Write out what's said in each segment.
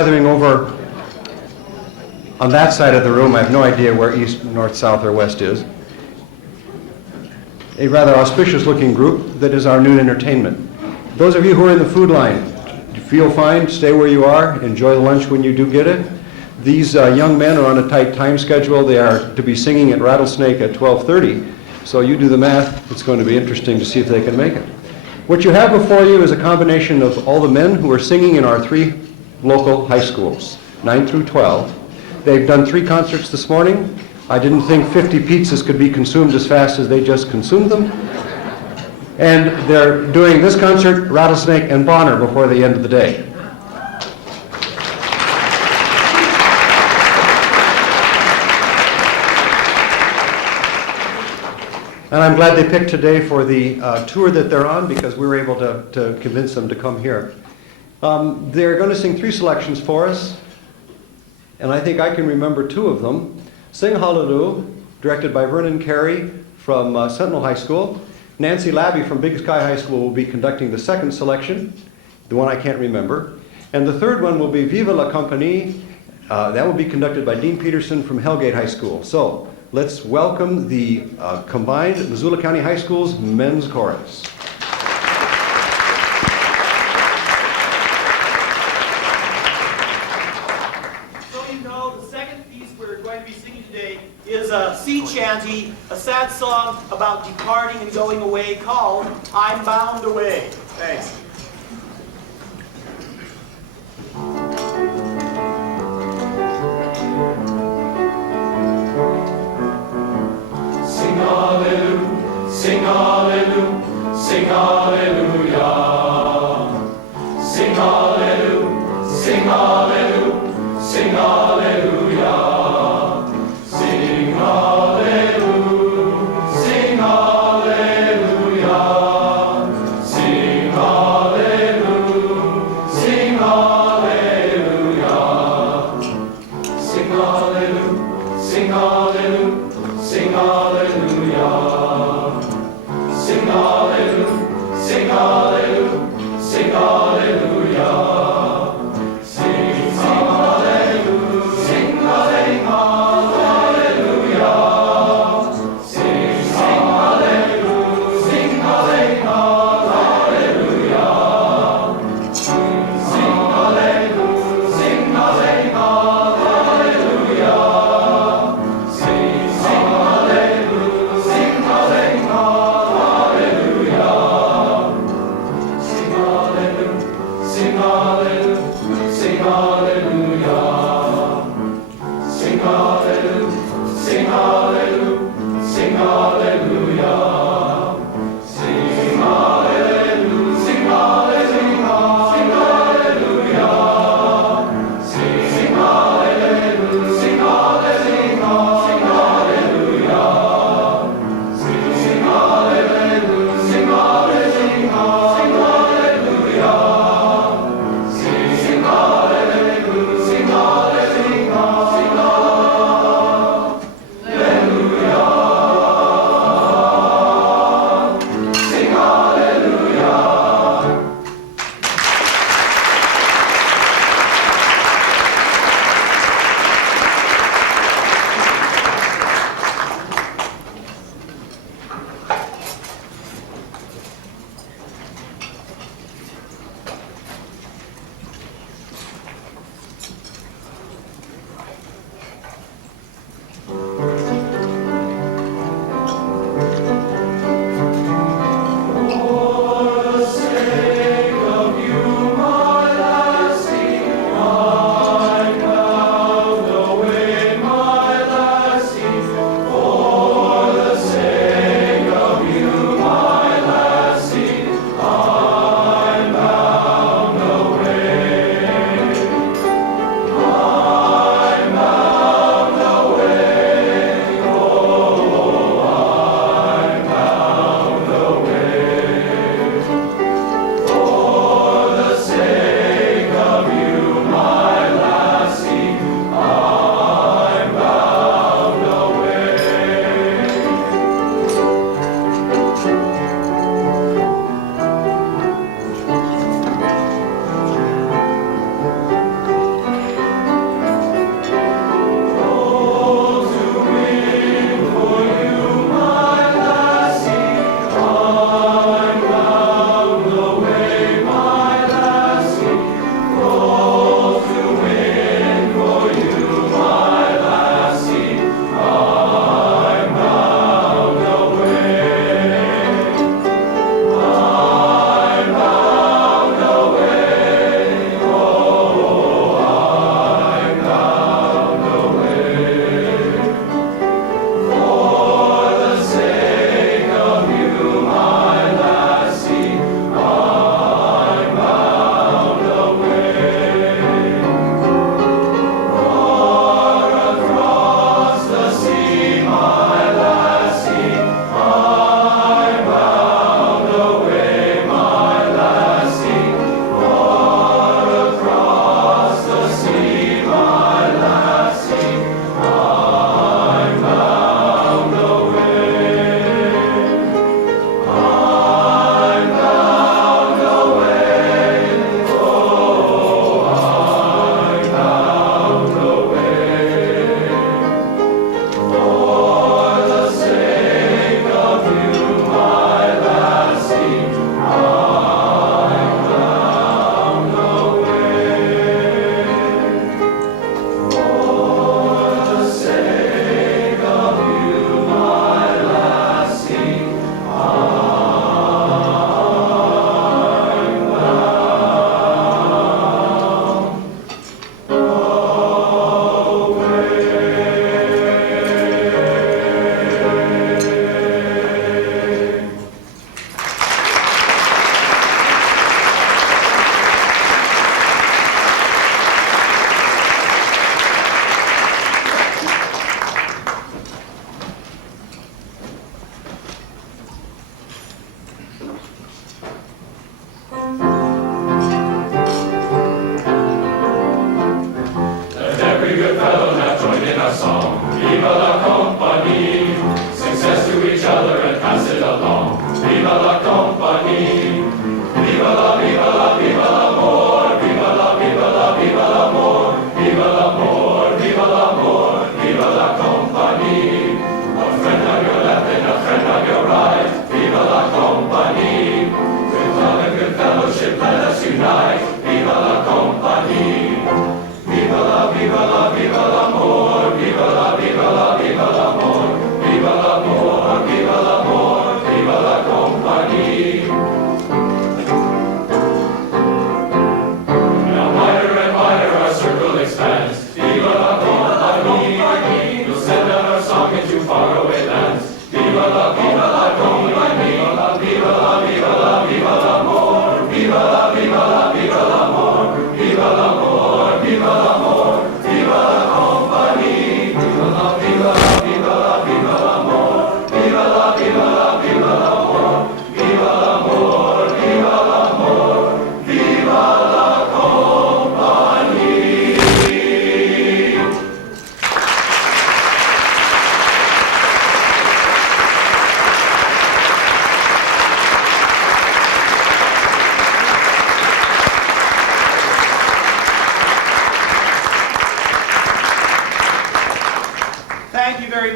Gathering over on that side of the room, I have no idea where east, north, south, or west is. A rather auspicious looking group that is our noon entertainment. Those of you who are in the food line, feel fine, stay where you are, enjoy the lunch when you do get it. These young men are on a tight time schedule. They are to be singing at Rattlesnake at 12:30, so you do the math. It's going to be interesting to see if they can make it. What you have before you is a combination of all the men who are singing in our three local high schools, 9 through 12. They've done 3 concerts this morning. I didn't think 50 pizzas could be consumed as fast as they just consumed them. And they're doing this concert, Rattlesnake, and Bonner before the end of the day. And I'm glad they picked today for the tour that they're on, because we were able to convince them to come here. They're going to sing 3 selections for us, and I think I can remember 2 of them. Sing Hallelujah, directed by Vernon Carey from Sentinel High School. Nancy Labby from Big Sky High School will be conducting the 2nd selection, the one I can't remember. And the 3rd one will be Viva la Compagnie. That will be conducted by Dean Peterson from Hellgate High School. So let's welcome the combined Missoula County High School's men's chorus. Is a sea chanty, a sad song about departing and going away called I'm Bound Away. Thanks. Sing hallelujah, sing hallelujah, sing hallelujah. Sing hallelujah, sing hallelujah, sing hallelujah.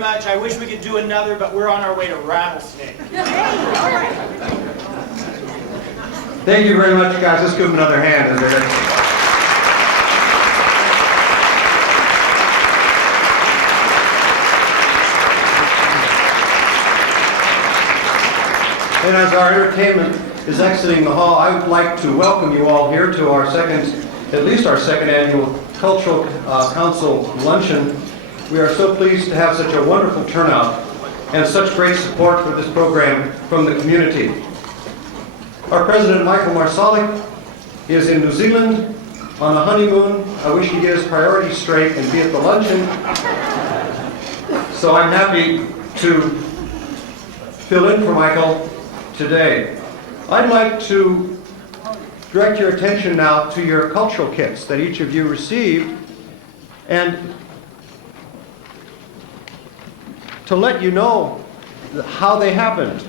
much. I wish we could do another, but we're on our way to Rattlesnake. Thank you very much, guys. Let's give them another hand. And as our entertainment is exiting the hall, I would like to welcome you all here to our at least our second annual Cultural Council Luncheon. We are so pleased to have such a wonderful turnout and such great support for this program from the community. Our President, Michael Marsalik, is in New Zealand on a honeymoon. I wish he'd get his priorities straight and be at the luncheon. So I'm happy to fill in for Michael today. I'd like to direct your attention now to your cultural kits that each of you received, and to let you know how they happened.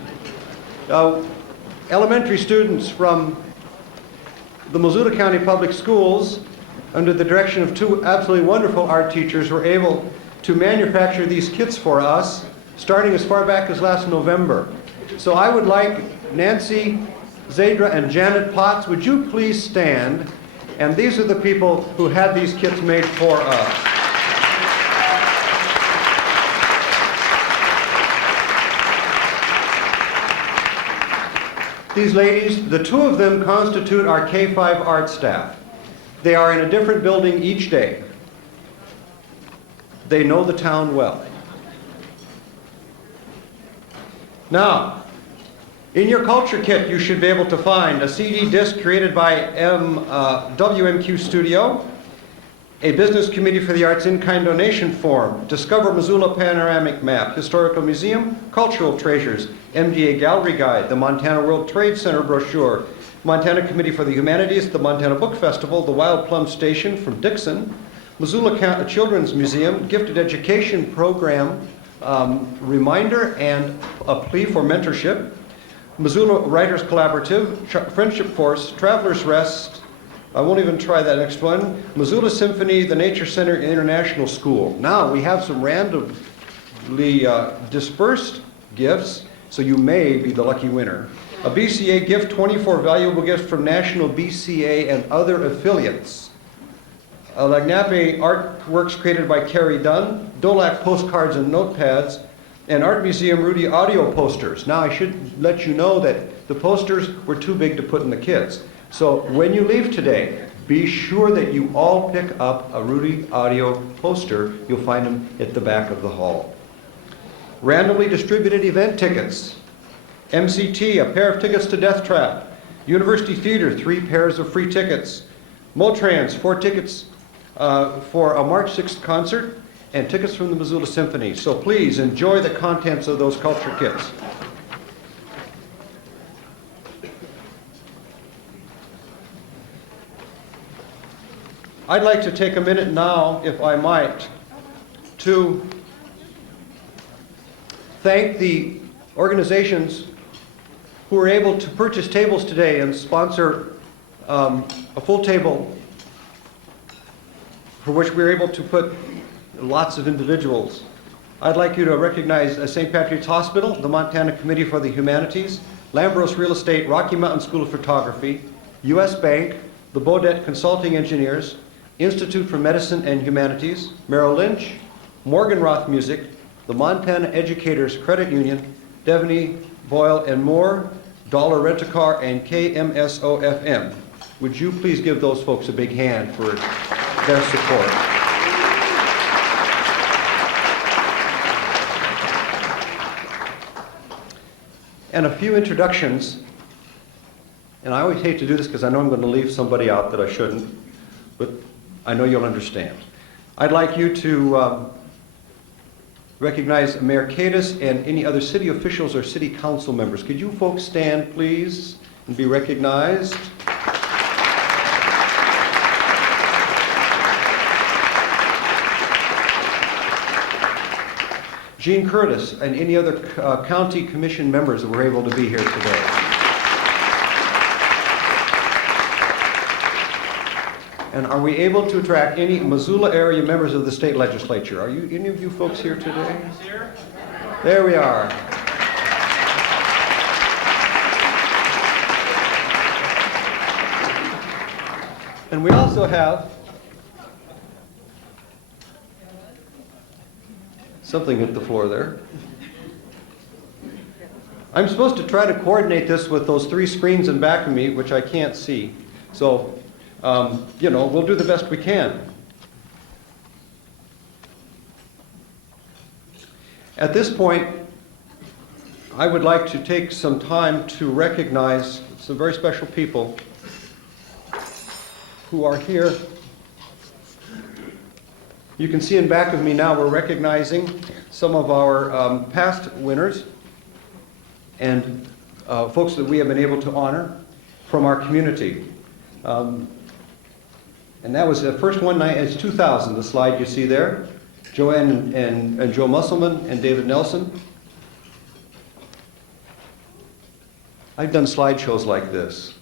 Elementary students from the Missoula County Public Schools, under the direction of two absolutely wonderful art teachers, were able to manufacture these kits for us, starting as far back as last November. So I would like Nancy Zadra and Janet Potts, would you please stand? And these are the people who had these kits made for us. These ladies, the two of them constitute our K-5 art staff. They are in a different building each day. They know the town well. Now, in your culture kit, you should be able to find a CD disc created by WMQ Studio, a Business Committee for the Arts in-kind donation form, Discover Missoula Panoramic Map, Historical Museum, Cultural Treasures, MDA Gallery Guide, the Montana World Trade Center brochure, Montana Committee for the Humanities, the Montana Book Festival, the Wild Plum Station from Dixon, Missoula Children's Museum, Gifted Education Program reminder and a plea for mentorship, Missoula Writers Collaborative, Friendship Force, Travelers Rest, I won't even try that next one, Missoula Symphony, the Nature Center International School. Now we have some randomly dispersed gifts, so you may be the lucky winner. A BCA gift, 24 valuable gifts from National BCA and other affiliates. Lagnape artworks created by Carrie Dunn, Dolac postcards and notepads, and Art Museum Rudy audio posters. Now I should let you know that the posters were too big to put in the kits. So when you leave today, be sure that you all pick up a Rudy audio poster. You'll find them at the back of the hall. Randomly distributed event tickets. MCT, a pair of tickets to Death Trap. University Theater, 3 pairs of free tickets. Motrans, 4 tickets for a March 6th concert, and tickets from the Missoula Symphony. So please enjoy the contents of those culture kits. I'd like to take a minute now, if I might, to thank the organizations who were able to purchase tables today and sponsor a full table for which we were able to put lots of individuals. I'd like you to recognize St. Patrick's Hospital, the Montana Committee for the Humanities, Lambros Real Estate, Rocky Mountain School of Photography, U.S. Bank, the Beaudet Consulting Engineers, Institute for Medicine and Humanities, Merrill Lynch, Morgan Roth Music, the Montana Educators Credit Union, Devaney, Boyle and Moore, Dollar Rent-A-Car, and KMSOFM. Would you please give those folks a big hand for their support? And a few introductions, and I always hate to do this because I know I'm going to leave somebody out that I shouldn't, but I know you'll understand. I'd like you to recognize Mayor Cadis and any other city officials or city council members. Could you folks stand, please, and be recognized? Gene Curtis and any other county commission members that were able to be here today. And are we able to attract any Missoula area members of the state legislature? Are you any of you folks here today? There we are. And we also have something hit the floor there. I'm supposed to try to coordinate this with those 3 screens in back of me, which I can't see. So, we'll do the best we can. At this point, I would like to take some time to recognize some very special people who are here. You can see in back of me now we're recognizing some of our past winners and folks that we have been able to honor from our community. And that was the first one night, it's 2000, the slide you see there. Joanne and Joe Musselman and David Nelson. I've done slideshows like this.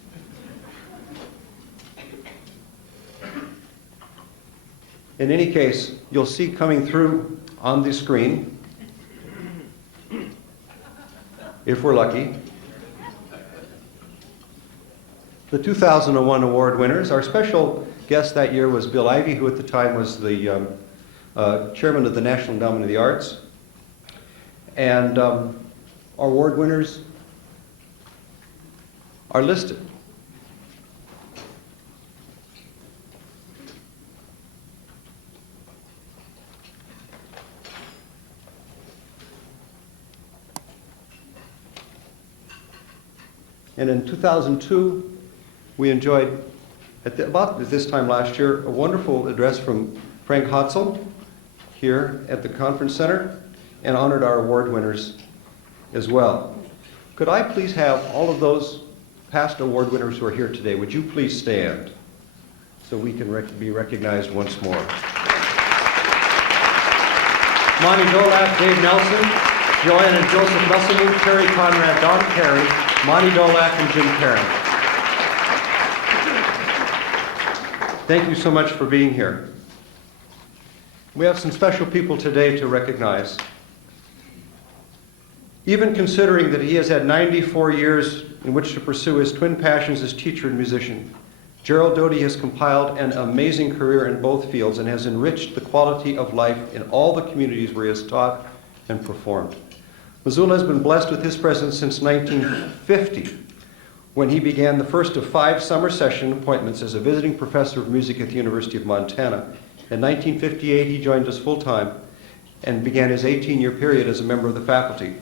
In any case, you'll see coming through on the screen, if we're lucky, the 2001 award winners. Our special guest that year was Bill Ivey, who at the time was the chairman of the National Endowment of the Arts. And our award winners are listed. And in 2002, we enjoyed, about this time last year, a wonderful address from Frank Hotzel here at the Conference Center, and honored our award winners as well. Could I please have all of those past award winners who are here today, would you please stand so we can be recognized once more. Monty Dolak, Dave Nelson, Joanne and Joseph Musselman, Terry Conrad, Don Carey, Monty Dolak, and Jim Karen. Thank you so much for being here. We have some special people today to recognize. Even considering that he has had 94 years in which to pursue his twin passions as teacher and musician, Gerald Doty has compiled an amazing career in both fields and has enriched the quality of life in all the communities where he has taught and performed. Missoula has been blessed with his presence since 1950, when he began the first of 5 summer session appointments as a visiting professor of music at the University of Montana. In 1958, he joined us full-time and began his 18-year period as a member of the faculty.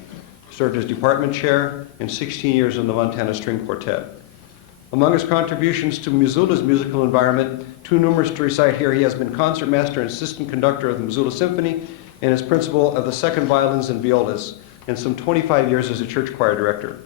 Served as department chair and 16 years in the Montana String Quartet. Among his contributions to Missoula's musical environment, too numerous to recite here, he has been concertmaster and assistant conductor of the Missoula Symphony and is principal of the second violins and violas, and some 25 years as a church choir director.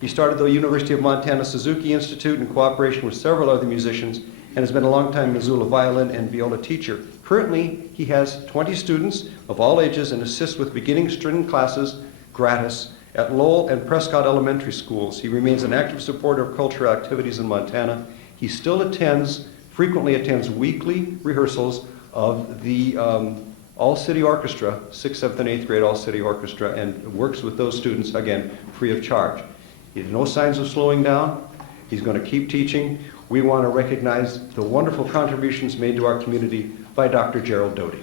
He started the University of Montana Suzuki Institute in cooperation with several other musicians and has been a longtime Missoula violin and viola teacher. Currently, he has 20 students of all ages and assists with beginning string classes gratis at Lowell and Prescott Elementary Schools. He remains an active supporter of cultural activities in Montana. He still frequently attends weekly rehearsals of the All-City Orchestra, 6th, 7th, and 8th grade All-City Orchestra, and works with those students, again, free of charge. He has no signs of slowing down. He's going to keep teaching. We want to recognize the wonderful contributions made to our community by Dr. Gerald Doty.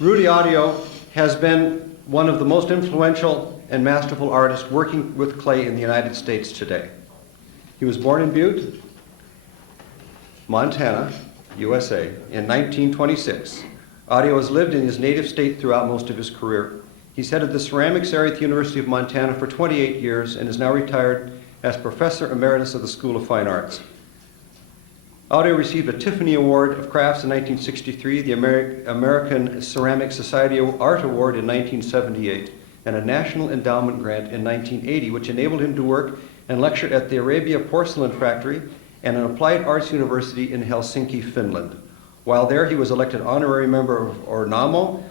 Rudy Audio has been one of the most influential and masterful artists working with clay in the United States today. He was born in Butte, Montana, USA, in 1926, Audio has lived in his native state throughout most of his career. He's headed the ceramics area at the University of Montana for 28 years and is now retired as Professor Emeritus of the School of Fine Arts. Audio received a Tiffany Award of Crafts in 1963, the American Ceramic Society Art Award in 1978, and a National Endowment Grant in 1980, which enabled him to work and lecture at the Arabia Porcelain Factory and an Applied Arts University in Helsinki, Finland. While there, he was elected honorary member of Ornamo,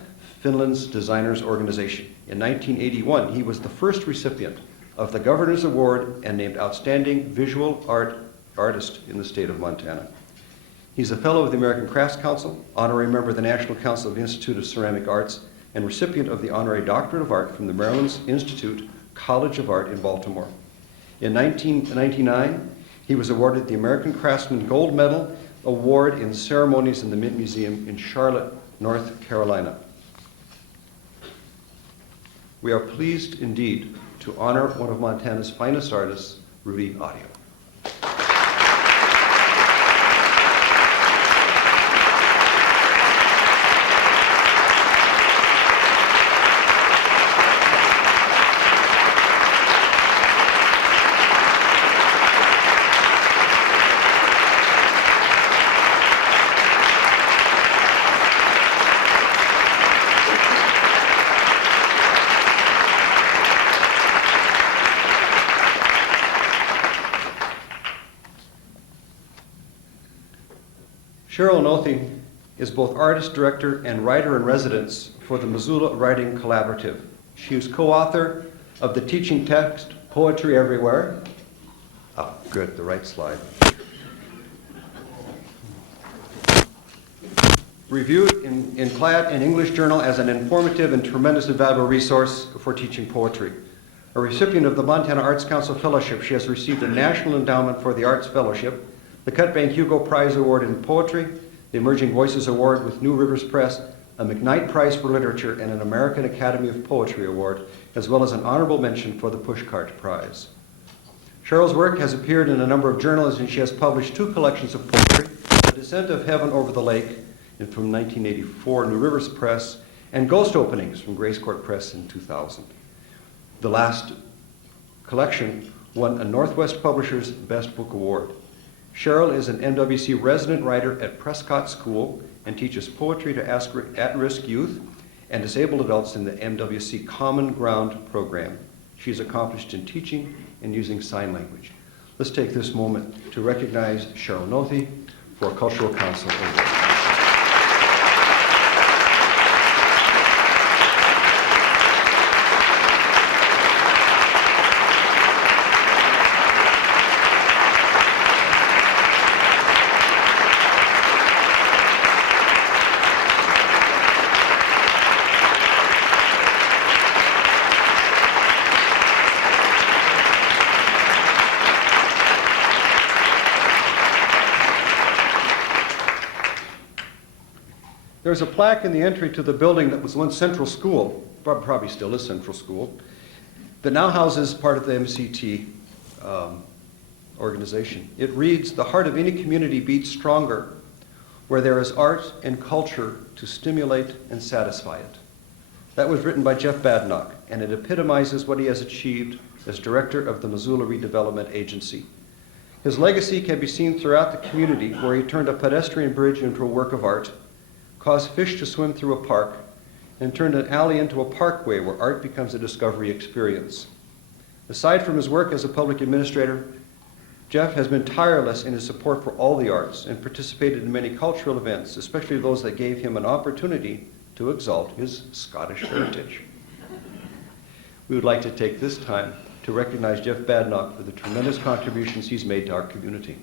Finland's designers organization. In 1981, he was the first recipient of the Governor's Award and named Outstanding Visual Artist in the state of Montana. He's a fellow of the American Crafts Council, honorary member of the National Council of the Institute of Ceramic Arts, and recipient of the Honorary Doctorate of Art from the Maryland Institute College of Art in Baltimore. In 1999, he was awarded the American Craftsman Gold Medal Award in Ceremonies in the Mint Museum in Charlotte, North Carolina. We are pleased indeed to honor one of Montana's finest artists, Rudy Audio. Cheryl Nothi is both artist, director, and writer in residence for the Missoula Writing Collaborative. She is co-author of the teaching text, Poetry Everywhere. Oh, good, the right slide. Reviewed in CLAD and English Journal as an informative and tremendously valuable resource for teaching poetry. A recipient of the Montana Arts Council Fellowship, she has received a National Endowment for the Arts Fellowship, the Cutbank Hugo Prize Award in Poetry, the Emerging Voices Award with New Rivers Press, a McKnight Prize for Literature, and an American Academy of Poetry Award, as well as an honorable mention for the Pushcart Prize. Cheryl's work has appeared in a number of journals, and she has published 2 collections of poetry, The Descent of Heaven Over the Lake, from 1984, New Rivers Press, and Ghost Openings from Grace Court Press in 2000. The last collection won a Northwest Publishers Best Book Award. Cheryl is an MWC resident writer at Prescott School and teaches poetry to at-risk youth and disabled adults in the MWC Common Ground program. She's accomplished in teaching and using sign language. Let's take this moment to recognize Cheryl Nothi for a Cultural Council Award. There's a plaque in the entry to the building that was once Central School, probably still is Central School, that now houses part of the MCT organization. It reads, "The heart of any community beats stronger where there is art and culture to stimulate and satisfy it." That was written by Jeff Badnock, and it epitomizes what he has achieved as director of the Missoula Redevelopment Agency. His legacy can be seen throughout the community, where he turned a pedestrian bridge into a work of art, caused fish to swim through a park, and turned an alley into a parkway where art becomes a discovery experience. Aside from his work as a public administrator, Jeff has been tireless in his support for all the arts and participated in many cultural events, especially those that gave him an opportunity to exalt his Scottish heritage. We would like to take this time to recognize Jeff Badnock for the tremendous contributions he's made to our community.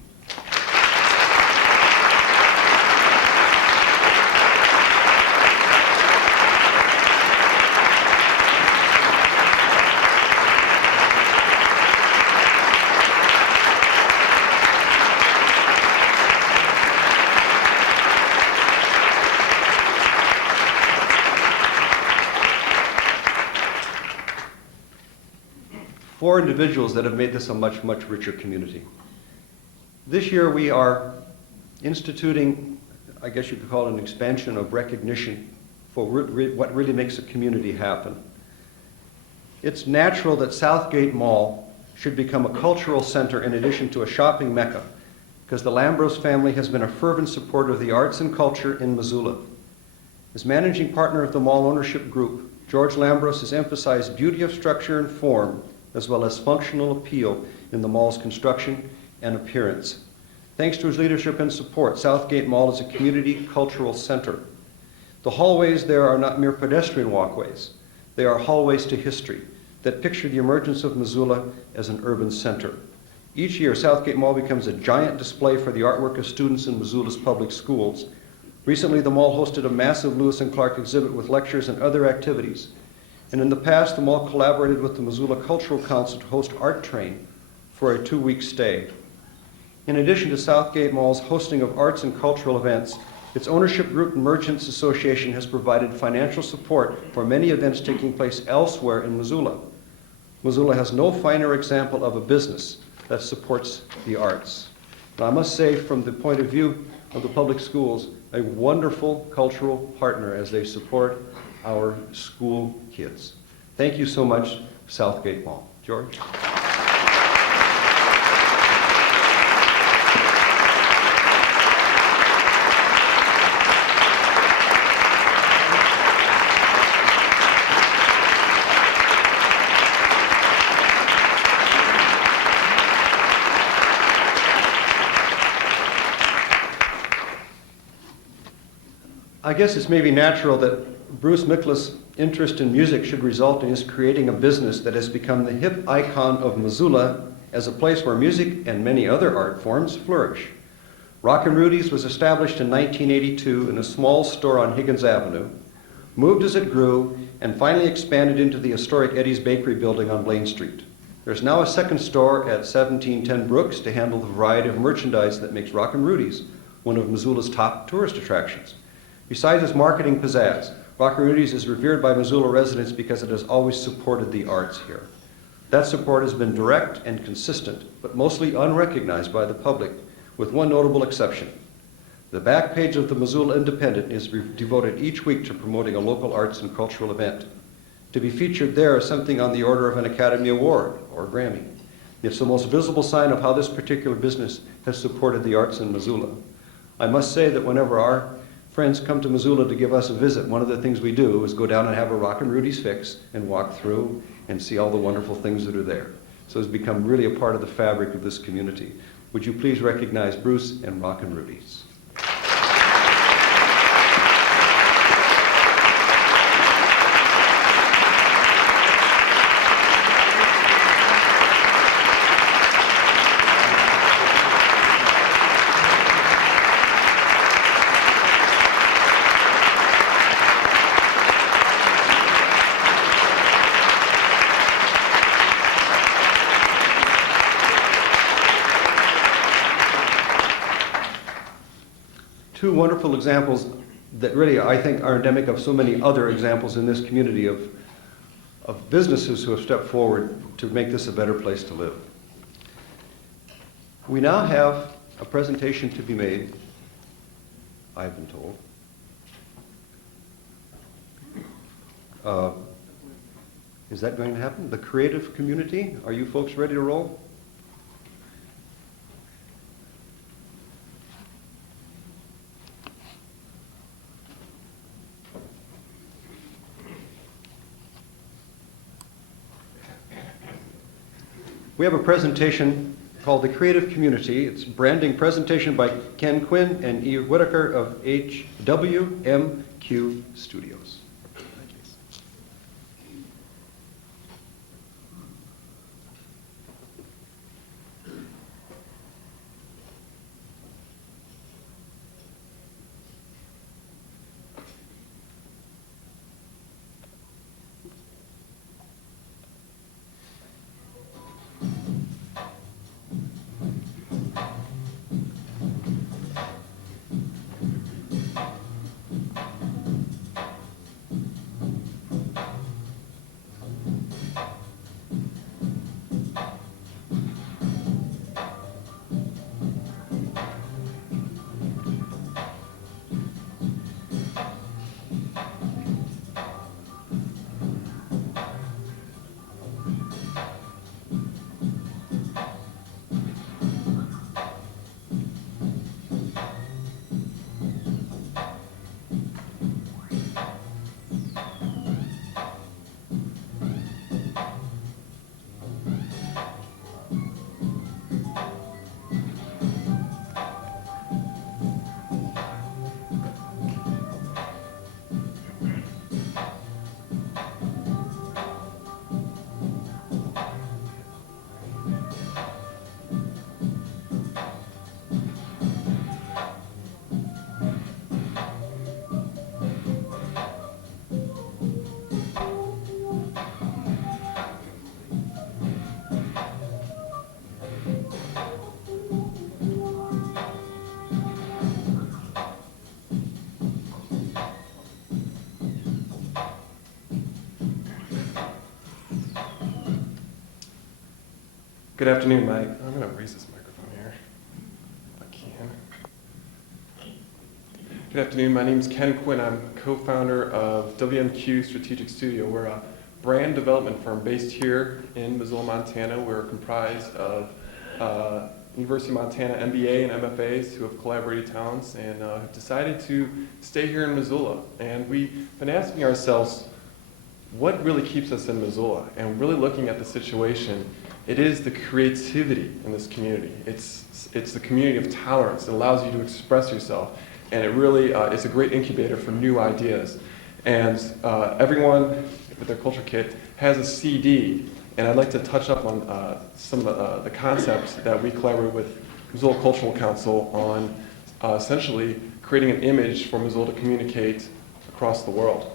Four individuals that have made this a much, much richer community. This year we are instituting I guess you could call it an expansion of recognition for what really makes a community happen. It's natural that Southgate Mall should become a cultural center in addition to a shopping mecca, because the Lambros family has been a fervent supporter of the arts and culture in Missoula. As managing partner of the mall ownership group, George Lambros has emphasized beauty of structure and form, as well as functional appeal in the mall's construction and appearance. Thanks to his leadership and support, Southgate Mall is a community cultural center. The hallways there are not mere pedestrian walkways. They are hallways to history that picture the emergence of Missoula as an urban center. Each year, Southgate Mall becomes a giant display for the artwork of students in Missoula's public schools. Recently, the mall hosted a massive Lewis and Clark exhibit with lectures and other activities. And in the past, the mall collaborated with the Missoula Cultural Council to host Art Train for a 2-week stay. In addition to Southgate Mall's hosting of arts and cultural events, its ownership group Merchants Association has provided financial support for many events taking place elsewhere in Missoula. Missoula has no finer example of a business that supports the arts. And I must say, from the point of view of the public schools, a wonderful cultural partner as they support our school kids. Thank you so much, Southgate Mall. George? I guess it's maybe natural that Bruce Miklas' interest in music should result in his creating a business that has become the hip icon of Missoula as a place where music and many other art forms flourish. Rockin' Rudy's was established in 1982 in a small store on Higgins Avenue, moved as it grew, and finally expanded into the historic Eddie's Bakery building on Blaine Street. There's now a second store at 1710 Brooks to handle the variety of merchandise that makes Rockin' Rudy's one of Missoula's top tourist attractions. Besides its marketing pizzazz, Rockin' Rudy's is revered by Missoula residents because it has always supported the arts here. That support has been direct and consistent, but mostly unrecognized by the public, with one notable exception. The back page of the Missoula Independent is devoted each week to promoting a local arts and cultural event. To be featured there is something on the order of an Academy Award or Grammy. It's the most visible sign of how this particular business has supported the arts in Missoula. I must say that whenever our friends come to Missoula to give us a visit, one of the things we do is go down and have a Rockin' Rudy's fix and walk through and see all the wonderful things that are there. So it's become really a part of the fabric of this community. Would you please recognize Bruce and Rockin' Rudy's? Two wonderful examples that really, I think, are endemic of so many other examples in this community of businesses who have stepped forward to make this a better place to live. We now have a presentation to be made, I've been told. Is that going to happen? The creative community, are you folks ready to roll? We have a presentation called The Creative Community. It's a branding presentation by Ken Quinn and E. Whitaker of HWMQ Studios. Good afternoon, Mike. I'm going to raise this microphone here, if I can. Good afternoon, my name is Ken Quinn. I'm co-founder of WMQ Strategic Studio. We're a brand development firm based here in Missoula, Montana. We're comprised of University of Montana MBA and MFAs who have collaborated talents and have decided to stay here in Missoula. And we've been asking ourselves, what really keeps us in Missoula? And really looking at the situation, it is the creativity in this community. It's the community of tolerance. It allows you to express yourself. And it really is a great incubator for new ideas. And everyone with their culture kit has a CD. And I'd like to touch up on some of the concepts that we collaborate with Missoula Cultural Council on essentially creating an image for Missoula to communicate across the world.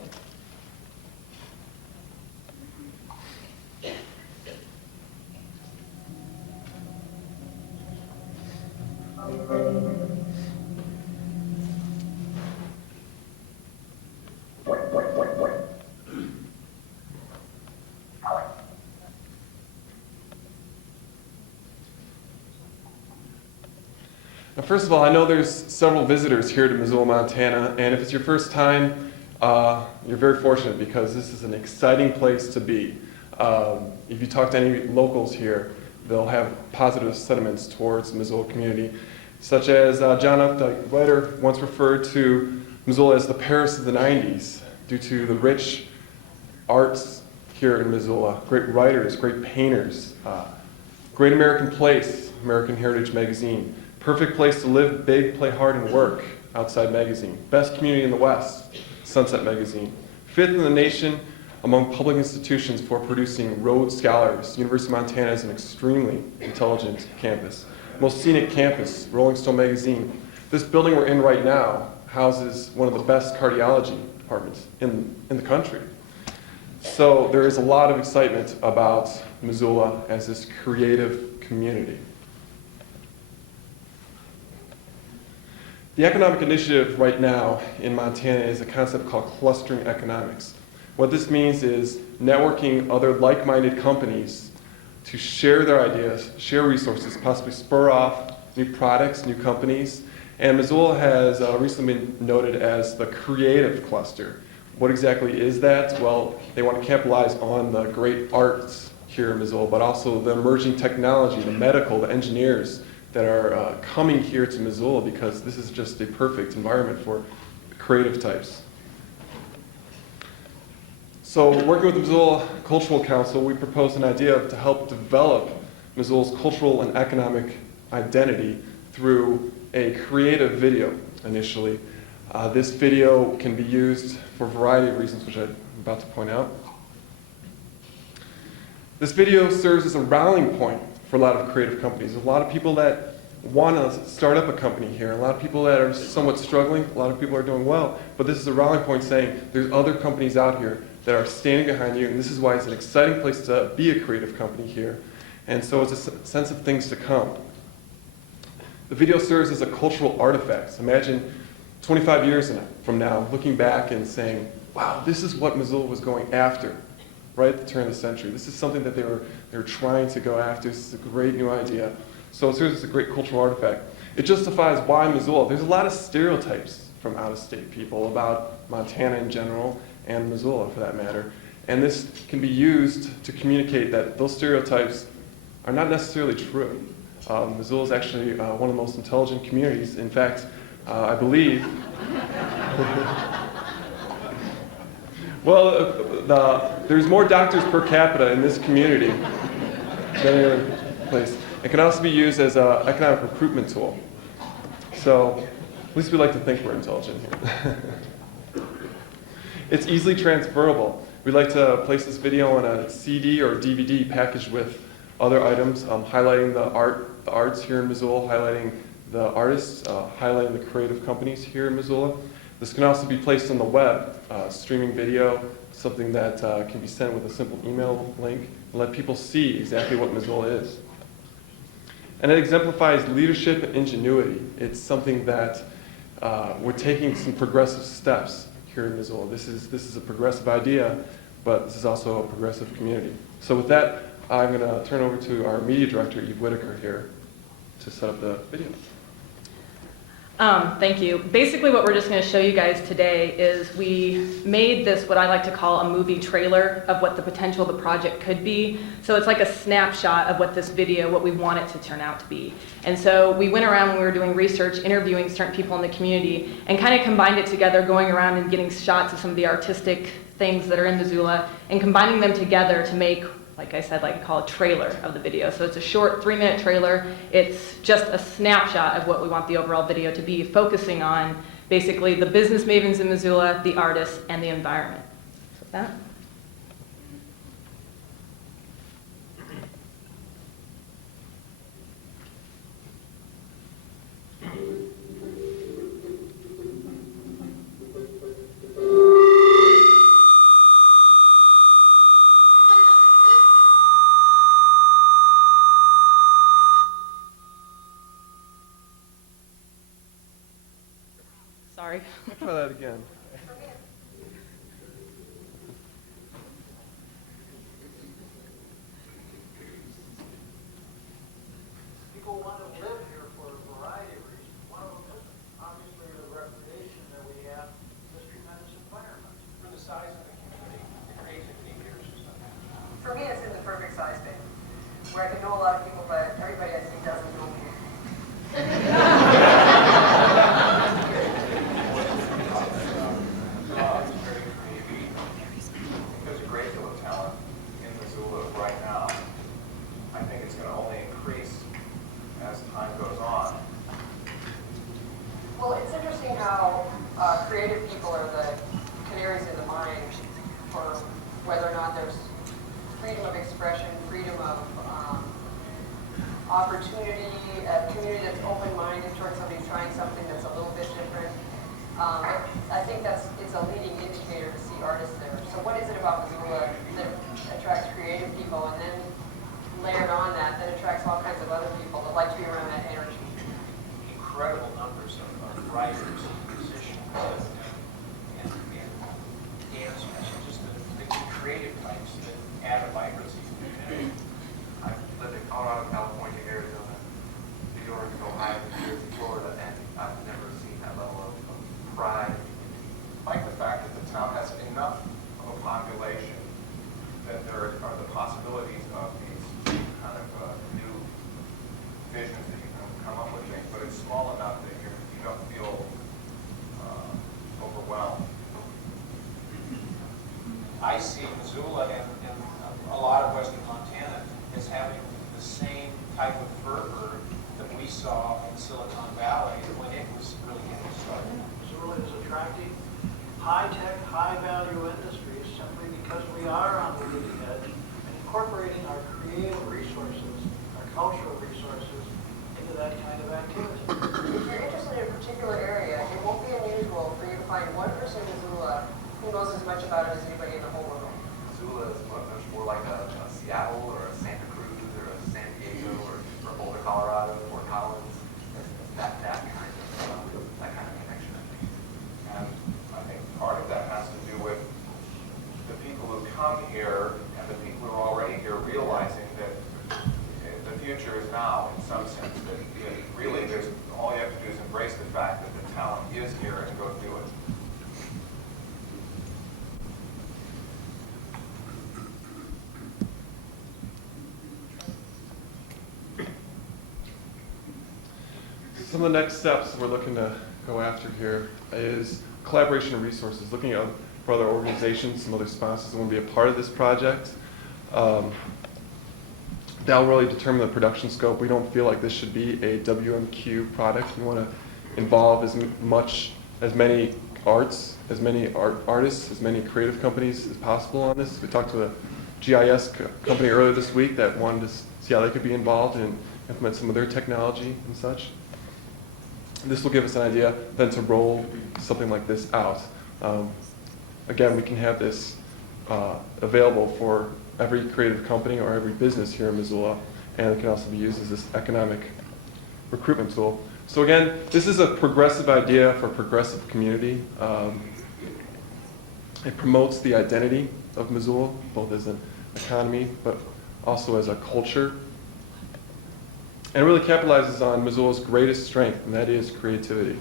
Now, first of all, I know there's several visitors here to Missoula, Montana, and if it's your first time, you're very fortunate because this is an exciting place to be. If you talk to any locals here, they'll have positive sentiments towards the Missoula community, such as John Updike, writer, once referred to Missoula as the Paris of the 90s due to the rich arts here in Missoula, great writers, great painters, great American place, American Heritage Magazine, perfect place to live, big, play hard, and work, Outside Magazine, best community in the West, Sunset Magazine, fifth in the nation among public institutions for producing Rhodes Scholars. University of Montana is an extremely intelligent campus. Most scenic campus, Rolling Stone Magazine. This building we're in right now houses one of the best cardiology departments in the country. So there is a lot of excitement about Missoula as this creative community. The economic initiative right now in Montana is a concept called clustering economics. What this means is networking other like-minded companies to share their ideas, share resources, possibly spur off new products, new companies. And Missoula has recently been noted as the creative cluster. What exactly is that? Well, they want to capitalize on the great arts here in Missoula, but also the emerging technology, the medical, the engineers that are coming here to Missoula because this is just a perfect environment for creative types. So working with the Missoula Cultural Council, we proposed an idea to help develop Missoula's cultural and economic identity through a creative video initially. This video can be used for a variety of reasons, which I'm about to point out. This video serves as a rallying point for a lot of creative companies. A lot of people that want to start up a company here, a lot of people that are somewhat struggling, a lot of people are doing well, but this is a rallying point saying there's other companies out here that are standing behind you, and this is why it's an exciting place to be a creative company here. And so it's a sense of things to come. The video serves as a cultural artifact. Imagine 25 years from now, looking back and saying, wow, this is what Missoula was going after right at the turn of the century. This is something that they were trying to go after. This is a great new idea. So it serves as a great cultural artifact. It justifies why Missoula. There's a lot of stereotypes from out-of-state people about Montana in general and Missoula for that matter. And this can be used to communicate that those stereotypes are not necessarily true. Missoula is actually one of the most intelligent communities. In fact, I believe, well, there's more doctors per capita in this community than any other place. It can also be used as an economic recruitment tool. So at least we like to think we're intelligent here. It's easily transferable. We like to place this video on a CD or DVD packaged with other items, highlighting the arts here in Missoula, highlighting the artists, highlighting the creative companies here in Missoula. This can also be placed on the web, streaming video, something that can be sent with a simple email link, and let people see exactly what Missoula is. And it exemplifies leadership and ingenuity. It's something that we're taking some progressive steps here in Missoula. This is a progressive idea, but this is also a progressive community. So with that, I'm going to turn over to our media director, Eve Whitaker, here to set up the video. Thank you. Basically what we're just going to show you guys today is we made this what I like to call a movie trailer of what the potential of the project could be. So it's like a snapshot of what this video, what we want it to turn out to be. And so we went around when we were doing research, interviewing certain people in the community, and kind of combined it together, going around and getting shots of some of the artistic things that are in Missoula, and combining them together to make, like I said, like I call a trailer of the video. So it's a short 3-minute trailer. It's just a snapshot of what we want the overall video to be, focusing on basically the business mavens in Missoula, the artists, and the environment. So with that. Sorry. I'll try that again. People want to live here for a variety of reasons. One of them is obviously the recreation that we have in this tremendous environment. For the size of the community, the creativity here is just unmatched. For me, it's in the perfect size band, where I can know a lot of people, but everybody I see doesn't know me. There's a great deal of talent in Missoula right now. I think it's going to only increase as time goes on. Well, it's interesting how creative people are the canaries in the mine for whether or not there's freedom of expression, freedom of opportunity, a community that's open-minded towards somebody trying something that's a little bit different. I think it's a leading indicator to see artists there. So what is it about Missoula that attracts creative people, and then layered on that attracts all kinds of other people that like to be around that energy? Incredible numbers of writers, musicians, and dancers, just the creative types that add a vibrancy. I've lived in Colorado, California, Arizona, New York, Ohio, New Jersey, Florida, and I've never seen that level of pride. Despite the fact that the town has enough of a population that there are the possibilities of these kind of new visions that you can come up with things, but it's small enough that you don't feel overwhelmed. I see Missoula and a lot of western Montana as having the same type of fervor that we saw in Silicon Valley when it was really getting started. Missoula is attracting high-tech, high-value industries simply because we are on the leading edge and incorporating our creative resources, our cultural resources into that kind of activity. If you're interested in a particular area, it won't be unusual for you to find one person in Missoula who knows as much about it as anybody in the whole world. Missoula is much more like a Seattle or a Santa Cruz or a San Diego or Boulder, Colorado, or Collins. It's that kind of connection, I think. And I think part of that has to do with the people who come here and the people who are already here realizing that the future is now, in some sense. That really, all you have to do is embrace the fact that the talent is here and go do it. Some of the next steps we're looking to go after here is collaboration and resources, looking at for other organizations, some other sponsors that want to be a part of this project. That'll really determine the production scope. We don't feel like this should be a WMQ product. We want to involve as many artists, as many creative companies as possible on this. We talked to a GIS company earlier this week that wanted to see how they could be involved and implement some of their technology and such. This will give us an idea then to roll something like this out. Again, we can have this available for every creative company or every business here in Missoula, and it can also be used as this economic recruitment tool. So again, this is a progressive idea for a progressive community. It promotes the identity of Missoula, both as an economy, but also as a culture, and really capitalizes on Missoula's greatest strength, and that is creativity.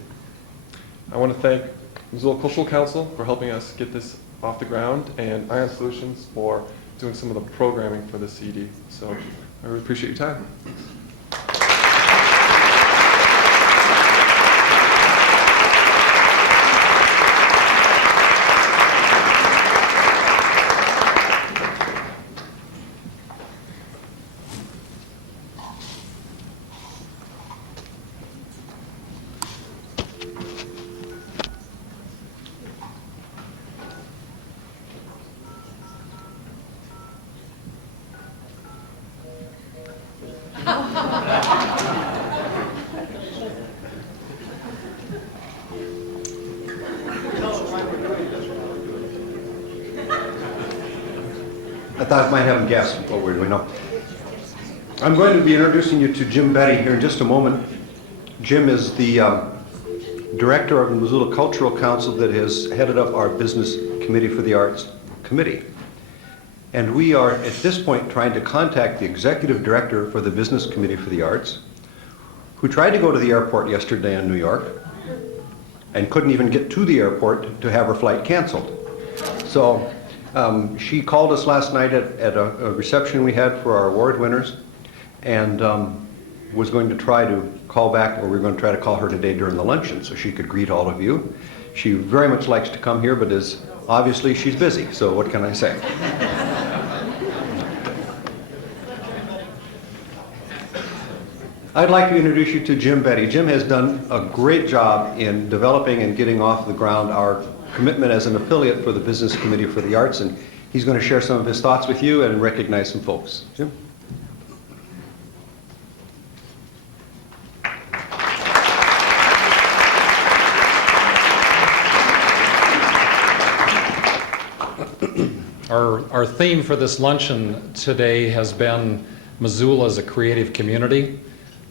I want to thank Missoula Cultural Council for helping us get this off the ground, and Ion Solutions for doing some of the programming for the CD. So I really appreciate your time. I thought I might have them guess what we're doing. No. I'm going to be introducing you to Jim Betty here in just a moment. Jim is the director of the Missoula Cultural Council that has headed up our Business Committee for the Arts Committee. And we are at this point trying to contact the executive director for the Business Committee for the Arts, who tried to go to the airport yesterday in New York and couldn't even get to the airport to have her flight canceled. So she called us last night at a reception we had for our award winners, and was going to try to call back, or we were going to try to call her today during the luncheon so she could greet all of you. She very much likes to come here, but is obviously she's busy, so what can I say? I'd like to introduce you to Jim Betty. Jim has done a great job in developing and getting off the ground our commitment as an affiliate for the Business Committee for the Arts, and he's going to share some of his thoughts with you and recognize some folks. Jim? Our theme for this luncheon today has been Missoula as a creative community.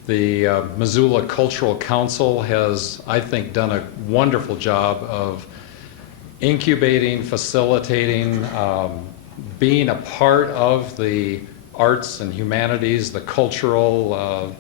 The Missoula Cultural Council has, I think, done a wonderful job of incubating, facilitating, being a part of the arts and humanities, the cultural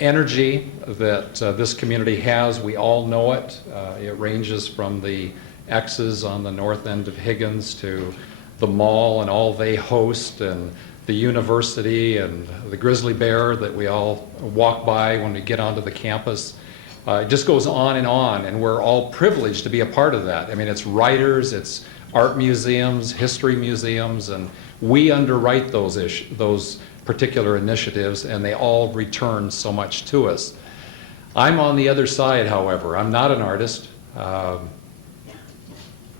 energy that this community has. We all know it. It ranges from the X's on the north end of Higgins to the mall and all they host, and the university and the grizzly bear that we all walk by when we get onto the campus. It just goes on, and we're all privileged to be a part of that. I mean, it's writers, it's art museums, history museums, and we underwrite those particular initiatives, and they all return so much to us. I'm on the other side, however. I'm not an artist,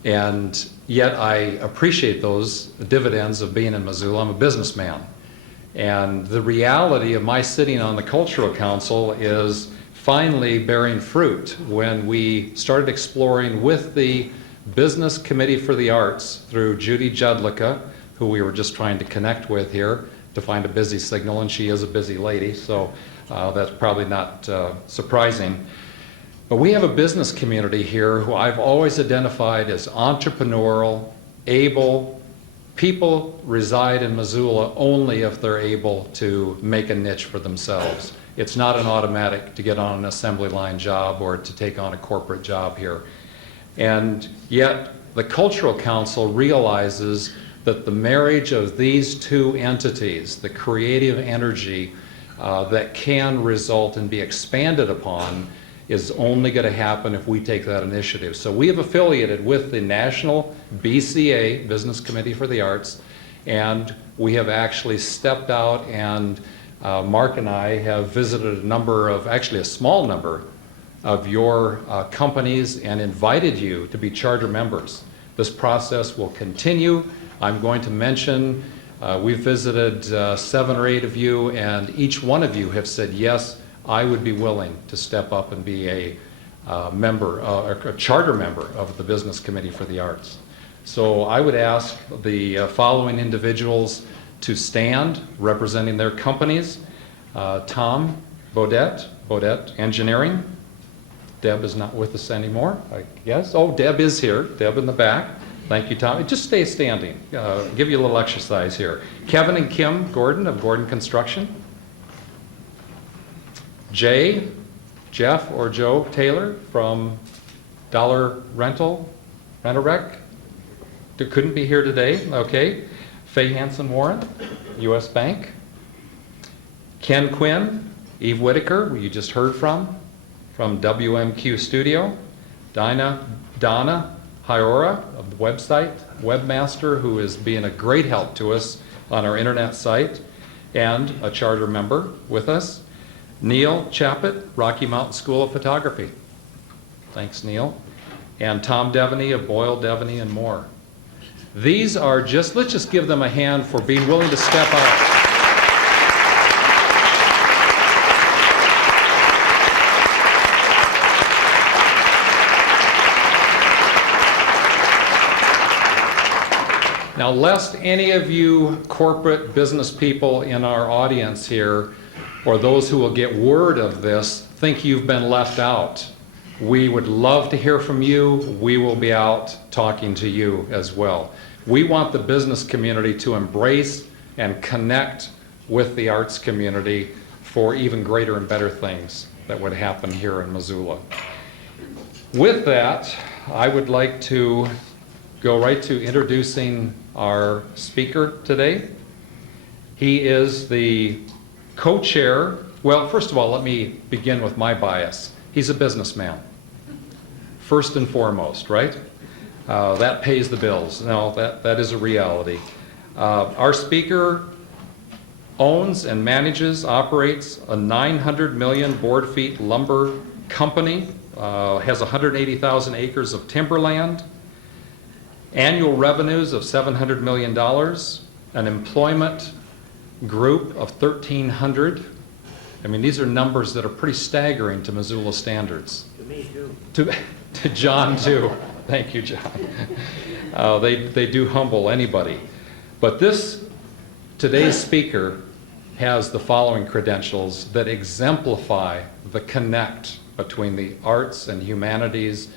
and yet I appreciate those dividends of being in Missoula. I'm a businessman. And the reality of my sitting on the Cultural Council is finally bearing fruit when we started exploring with the Business Committee for the Arts through Judy Jedlicka, who we were just trying to connect with here to find a busy signal, and she is a busy lady, so that's probably not surprising. But we have a business community here who I've always identified as entrepreneurial, able. People reside in Missoula only if they're able to make a niche for themselves. It's not an automatic to get on an assembly line job or to take on a corporate job here. And yet the Cultural Council realizes that the marriage of these two entities, the creative energy that can result and be expanded upon, is only going to happen if we take that initiative. So we have affiliated with the National BCA, Business Committee for the Arts, and we have actually stepped out, and Mark and I have visited a small number of your companies and invited you to be charter members. This process will continue. I'm going to mention, we've visited 7 or 8 of you, and each one of you have said, yes, I would be willing to step up and be a charter member of the Business Committee for the Arts. So I would ask the following individuals to stand representing their companies. Tom Bodette, Bodette Engineering. Deb is not with us anymore, I guess. Oh, Deb is here, Deb in the back. Thank you, Tommy. Just stay standing. Give you a little exercise here. Kevin and Kim Gordon of Gordon Construction. Jay, Jeff, or Joe Taylor from Dollar Rent-A-Wreck. They couldn't be here today. Okay. Faye Hansen Warren, U.S. Bank. Ken Quinn, Eve Whitaker, who you just heard from WMQ Studio. Donna Hyora of the website, webmaster, who is being a great help to us on our internet site, and a charter member with us. Neil Chappett, Rocky Mountain School of Photography. Thanks, Neil. And Tom Devaney of Boyle, Devaney, and more. These are just, let's just give them a hand for being willing to step out. Now, lest any of you corporate business people in our audience here, or those who will get word of this, think you've been left out, we would love to hear from you. We will be out talking to you as well. We want the business community to embrace and connect with the arts community for even greater and better things that would happen here in Missoula. With that, I would like to go right to introducing our speaker today. He is the co-chair. Well, first of all, let me begin with my bias. He's a businessman, first and foremost, right? That pays the bills. No, that is a reality. Our speaker owns and manages, operates a 900 million board feet lumber company, has 180,000 acres of timberland, annual revenues of $700 million, an employment group of 1,300. I mean, these are numbers that are pretty staggering to Missoula standards. To me, too. To John, too. Thank you, John. They do humble anybody. But today's speaker has the following credentials that exemplify the connect between the arts and humanities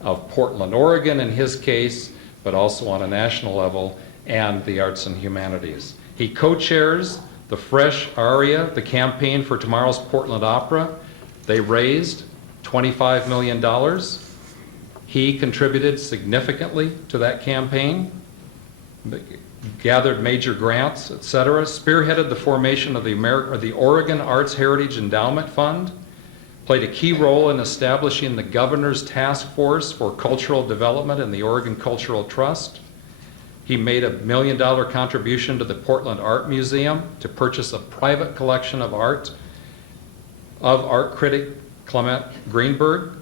of Portland, Oregon in his case, but also on a national level, and the arts and humanities. He co-chairs the Fresh Aria, the campaign for tomorrow's Portland Opera. They raised $25 million. He contributed significantly to that campaign, gathered major grants, etc., spearheaded the formation of the Oregon Arts Heritage Endowment Fund, played a key role in establishing the Governor's Task Force for Cultural Development in the Oregon Cultural Trust. He made a $1 million contribution to the Portland Art Museum to purchase a private collection of art critic Clement Greenberg,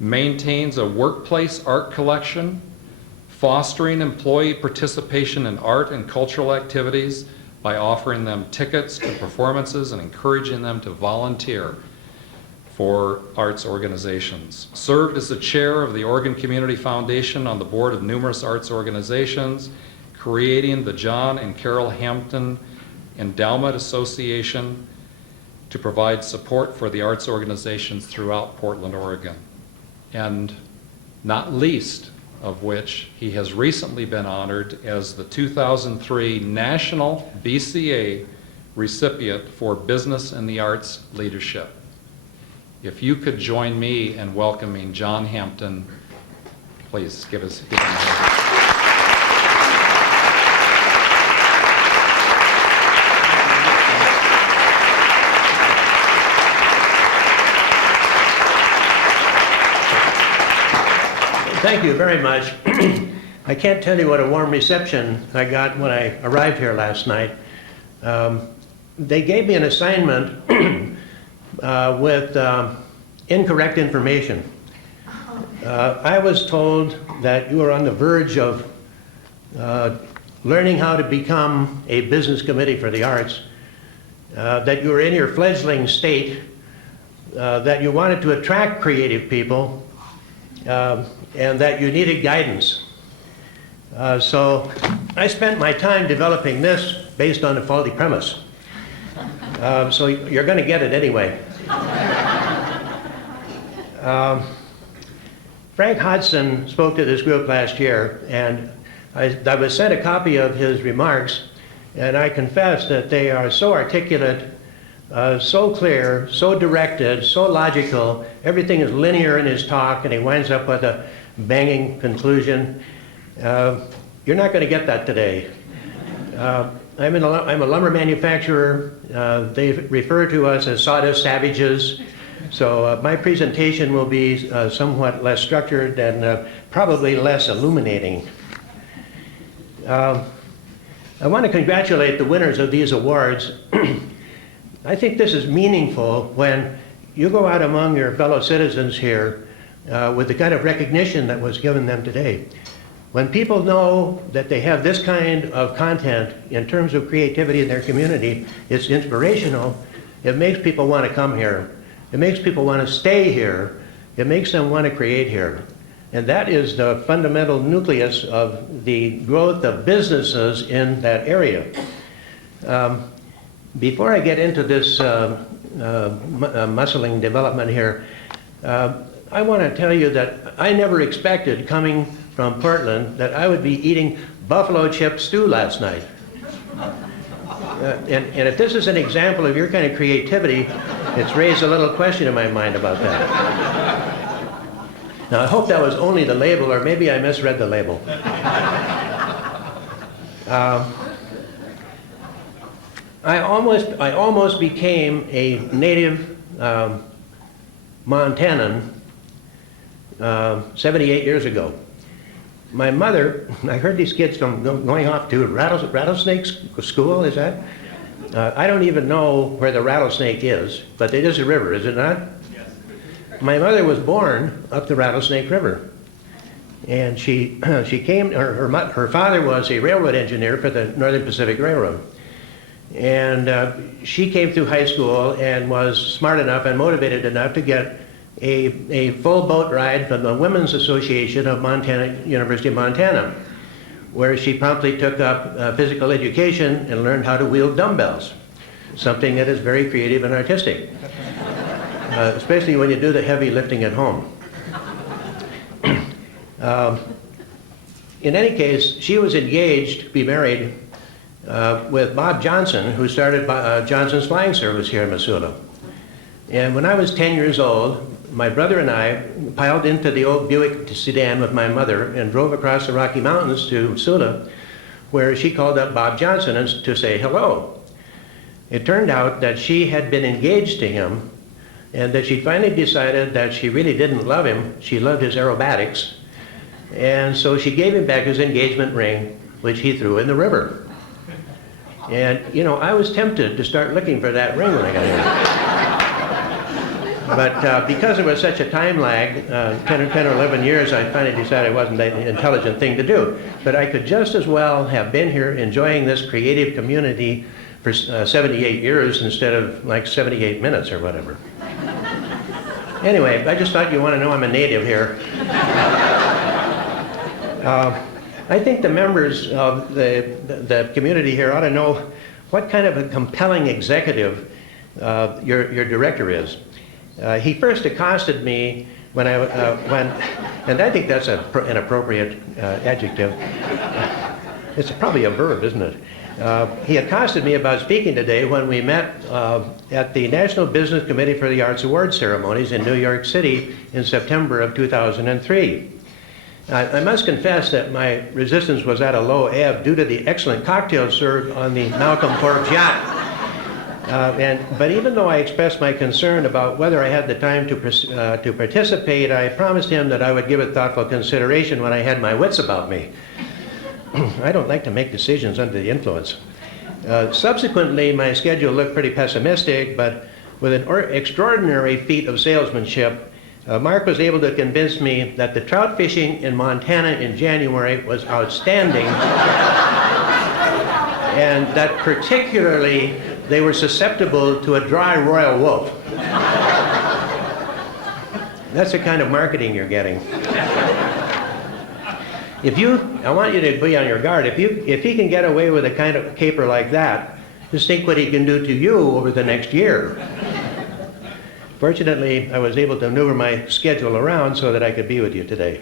maintains a workplace art collection, fostering employee participation in art and cultural activities by offering them tickets to performances and encouraging them to volunteer for arts organizations. Served as the chair of the Oregon Community Foundation on the board of numerous arts organizations, creating the John and Carol Hampton Endowment Association to provide support for the arts organizations throughout Portland, Oregon. And not least of which, he has recently been honored as the 2003 National BCA recipient for Business in the Arts Leadership. If you could join me in welcoming John Hampton, please give him a hand. Thank you very much. I can't tell you what a warm reception I got when I arrived here last night. They gave me an assignment with incorrect information. I was told that you were on the verge of learning how to become a business committee for the arts, that you were in your fledgling state, that you wanted to attract creative people, and that you needed guidance. So I spent my time developing this based on a faulty premise. So you're going to get it anyway. Frank Hodgson spoke to this group last year, and I was sent a copy of his remarks, and I confess that they are so articulate, so clear, so directed, so logical. Everything is linear in his talk, and he winds up with a banging conclusion. You're not going to get that today. I'm a lumber manufacturer. They refer to us as sawdust savages. So my presentation will be somewhat less structured and probably less illuminating. I want to congratulate the winners of these awards. I think this is meaningful when you go out among your fellow citizens here with the kind of recognition that was given them today. When people know that they have this kind of content in terms of creativity in their community, it's inspirational. It makes people want to come here. It makes people want to stay here. It makes them want to create here. And that is the fundamental nucleus of the growth of businesses in that area. Before I get into this muscling development here, I want to tell you that I never expected, coming from Portland, that I would be eating buffalo chip stew last night. And if this is an example of your kind of creativity, it's raised a little question in my mind about that. Now, I hope that was only the label, or maybe I misread the label. I almost became a native Montanan 78 years ago. My mother, I heard these kids going off to rattlesnake school, is that? I don't even know where the rattlesnake is, but it is a river, is it not? Yes. My mother was born up the Rattlesnake River. And she came, her father was a railroad engineer for the Northern Pacific Railroad. And she came through high school and was smart enough and motivated enough to get a full boat ride from the Women's Association of Montana, University of Montana, where she promptly took up physical education and learned how to wield dumbbells, something that is very creative and artistic, especially when you do the heavy lifting at home. In any case, she was engaged to be married with Bob Johnson, who started Johnson's Flying Service here in Missoula. And when I was 10 years old, my brother and I piled into the old Buick sedan with my mother and drove across the Rocky Mountains to Missoula, where she called up Bob Johnson to say hello. It turned out that she had been engaged to him, and that she finally decided that she really didn't love him. She loved his aerobatics. And so she gave him back his engagement ring, which he threw in the river. And, you know, I was tempted to start looking for that ring when I got here. But because there was such a time lag, 10 or 11 years, I finally decided it wasn't an intelligent thing to do. But I could just as well have been here enjoying this creative community for 78 years instead of like 78 minutes or whatever. Anyway, I just thought you want to know I'm a native here. I think the members of the community here ought to know what kind of a compelling executive your director is. He first accosted me when and I think that's an appropriate adjective. It's probably a verb, isn't it? He accosted me about speaking today when we met at the National Business Committee for the Arts Awards ceremonies in New York City in September of 2003. I must confess that my resistance was at a low ebb due to the excellent cocktails served on the Malcolm Forbes yacht. But even though I expressed my concern about whether I had the time to participate, I promised him that I would give it thoughtful consideration when I had my wits about me. I don't like to make decisions under the influence. Subsequently, my schedule looked pretty pessimistic, but with an extraordinary feat of salesmanship, Mark was able to convince me that the trout fishing in Montana in January was outstanding, and that particularly they were susceptible to a dry royal wolf. That's the kind of marketing you're getting. I want you to be on your guard. If he can get away with a kind of caper like that, just think what he can do to you over the next year. Fortunately, I was able to maneuver my schedule around so that I could be with you today.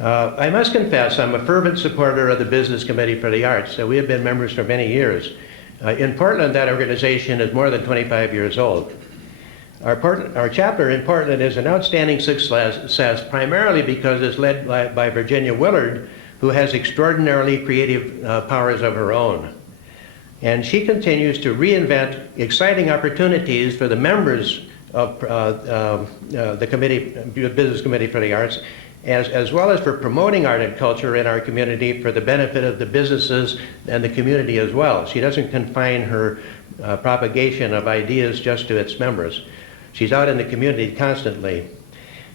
I must confess I'm a fervent supporter of the Business Committee for the Arts. We have been members for many years. In Portland, that organization is more than 25 years old. Our chapter in Portland is an outstanding success primarily because it's led by Virginia Willard, who has extraordinarily creative powers of her own. And she continues to reinvent exciting opportunities for the members of the Business Committee for the Arts, as well as for promoting art and culture in our community for the benefit of the businesses and the community as well. She doesn't confine her propagation of ideas just to its members. She's out in the community constantly.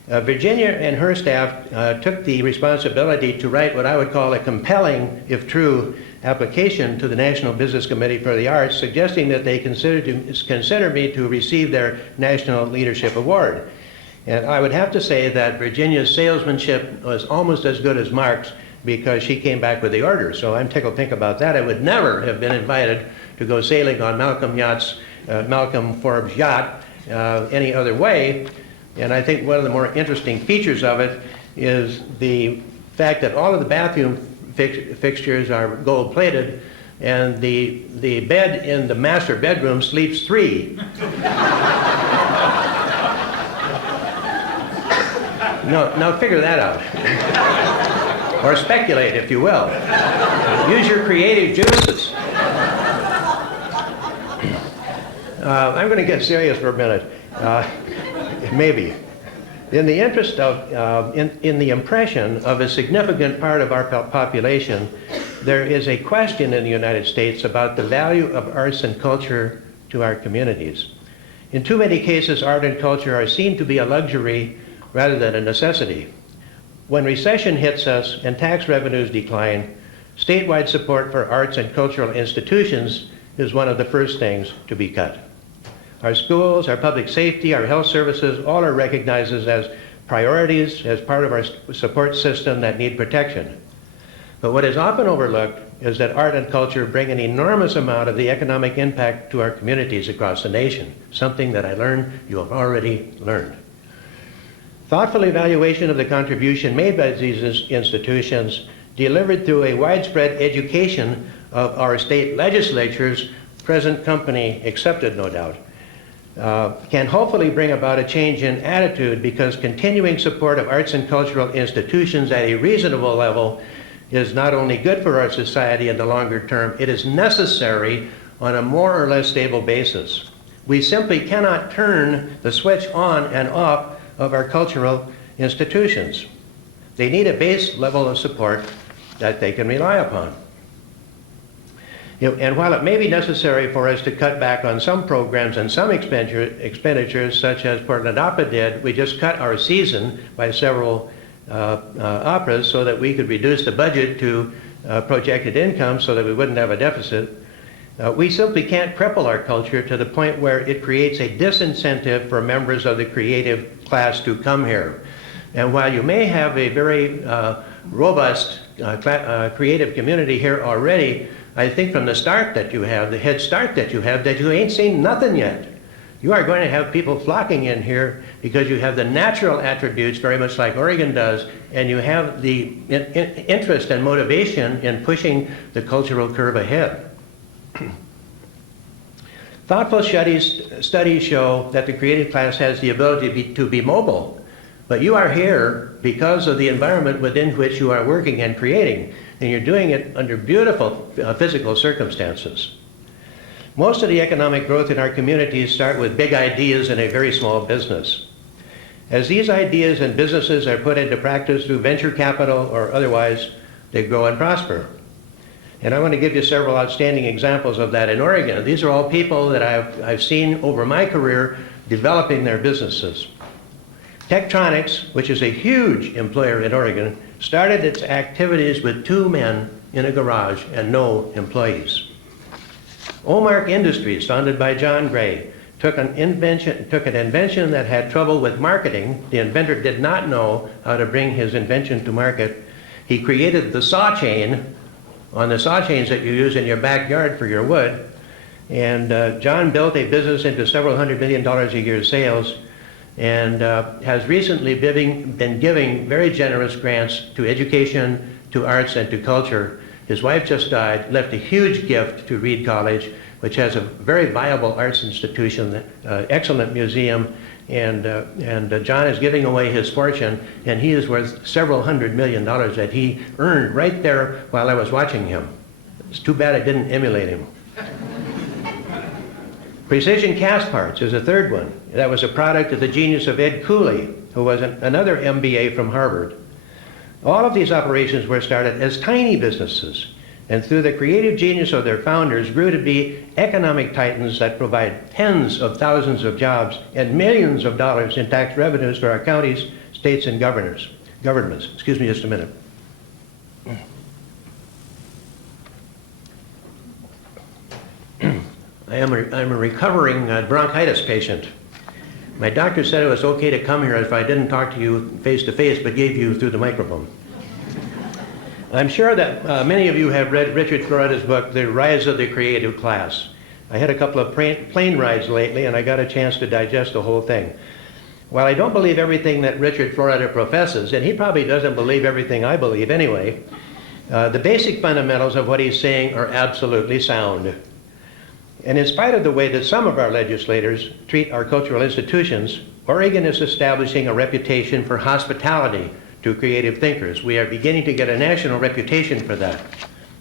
Virginia and her staff took the responsibility to write what I would call a compelling, if true, application to the National Business Committee for the Arts, suggesting that they consider me to receive their National Leadership Award. And I would have to say that Virginia's salesmanship was almost as good as Mark's, because she came back with the order. So I'm tickled pink about that. I would never have been invited to go sailing on Malcolm Forbes' yacht any other way. And I think one of the more interesting features of it is the fact that all of the bathroom fixtures are gold-plated, and the bed in the master bedroom sleeps 3. Now figure that out. Or speculate, if you will. Use your creative juices. I'm going to get serious for a minute. Maybe. In the interest of, in the impression of a significant part of our population, there is a question in the United States about the value of arts and culture to our communities. In too many cases, art and culture are seen to be a luxury rather than a necessity. When recession hits us and tax revenues decline, statewide support for arts and cultural institutions is one of the first things to be cut. Our schools, our public safety, our health services, all are recognized as priorities as part of our support system that need protection. But what is often overlooked is that art and culture bring an enormous amount of the economic impact to our communities across the nation, something that I learned you have already learned. Thoughtful evaluation of the contribution made by these institutions, delivered through a widespread education of our state legislatures, present company accepted, no doubt, can hopefully bring about a change in attitude, because continuing support of arts and cultural institutions at a reasonable level is not only good for our society in the longer term, it is necessary on a more or less stable basis. We simply cannot turn the switch on and off of our cultural institutions. They need a base level of support that they can rely upon. And while it may be necessary for us to cut back on some programs and some expenditures, such as Portland Opera did, we just cut our season by several operas so that we could reduce the budget to projected income so that we wouldn't have a deficit. We simply can't cripple our culture to the point where it creates a disincentive for members of the creative class to come here. And while you may have a very robust creative community here already, I think from the start that you have, the head start that you have, that you ain't seen nothing yet. You are going to have people flocking in here because you have the natural attributes, very much like Oregon does, and you have the interest and motivation in pushing the cultural curve ahead. Thoughtful studies show that the creative class has the ability to be mobile, but you are here because of the environment within which you are working and creating, and you're doing it under beautiful physical circumstances. Most of the economic growth in our communities start with big ideas in a very small business. As these ideas and businesses are put into practice through venture capital or otherwise, they grow and prosper. And I want to give you several outstanding examples of that in Oregon. These are all people that I've seen over my career developing their businesses. Tektronix, which is a huge employer in Oregon, started its activities with 2 men in a garage and no employees. Omark Industries, founded by John Gray, took an invention that had trouble with marketing. The inventor did not know how to bring his invention to market. He created the saw chain on the saw chains that you use in your backyard for your wood. And John built a business into several $100 million a year sales. and has recently been giving very generous grants to education, to arts, and to culture. His wife just died, left a huge gift to Reed College, which has a very viable arts institution, excellent museum, and John is giving away his fortune, and he is worth several $100 million that he earned right there while I was watching him. It's too bad I didn't emulate him. Precision cast parts is a third one. That was a product of the genius of Ed Cooley, who was another MBA from Harvard. All of these operations were started as tiny businesses, and through the creative genius of their founders grew to be economic titans that provide tens of thousands of jobs and millions of dollars in tax revenues for our counties, states, and governments. Excuse me just a minute. I'm a recovering bronchitis patient. My doctor said it was okay to come here if I didn't talk to you face to face, but gave you through the microphone. I'm sure that many of you have read Richard Floreda's book, The Rise of the Creative Class. I had a couple of plane rides lately, and I got a chance to digest the whole thing. While I don't believe everything that Richard Floreda professes, and he probably doesn't believe everything I believe anyway, the basic fundamentals of what he's saying are absolutely sound. And in spite of the way that some of our legislators treat our cultural institutions, Oregon is establishing a reputation for hospitality to creative thinkers. We are beginning to get a national reputation for that.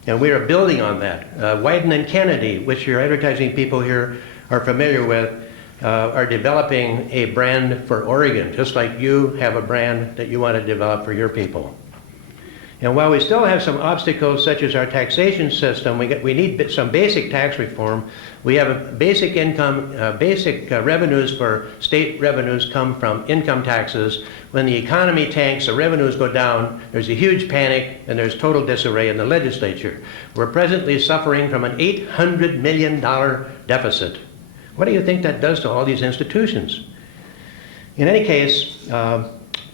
And we are building on that. Wyden and Kennedy, which your advertising people here are familiar with, are developing a brand for Oregon, just like you have a brand that you want to develop for your people. And while we still have some obstacles such as our taxation system, we need some basic tax reform. We have a basic income, basic revenues for state revenues come from income taxes. When the economy tanks, the revenues go down, there's a huge panic, and there's total disarray in the legislature. We're presently suffering from an $800 million deficit. What do you think that does to all these institutions? In any case,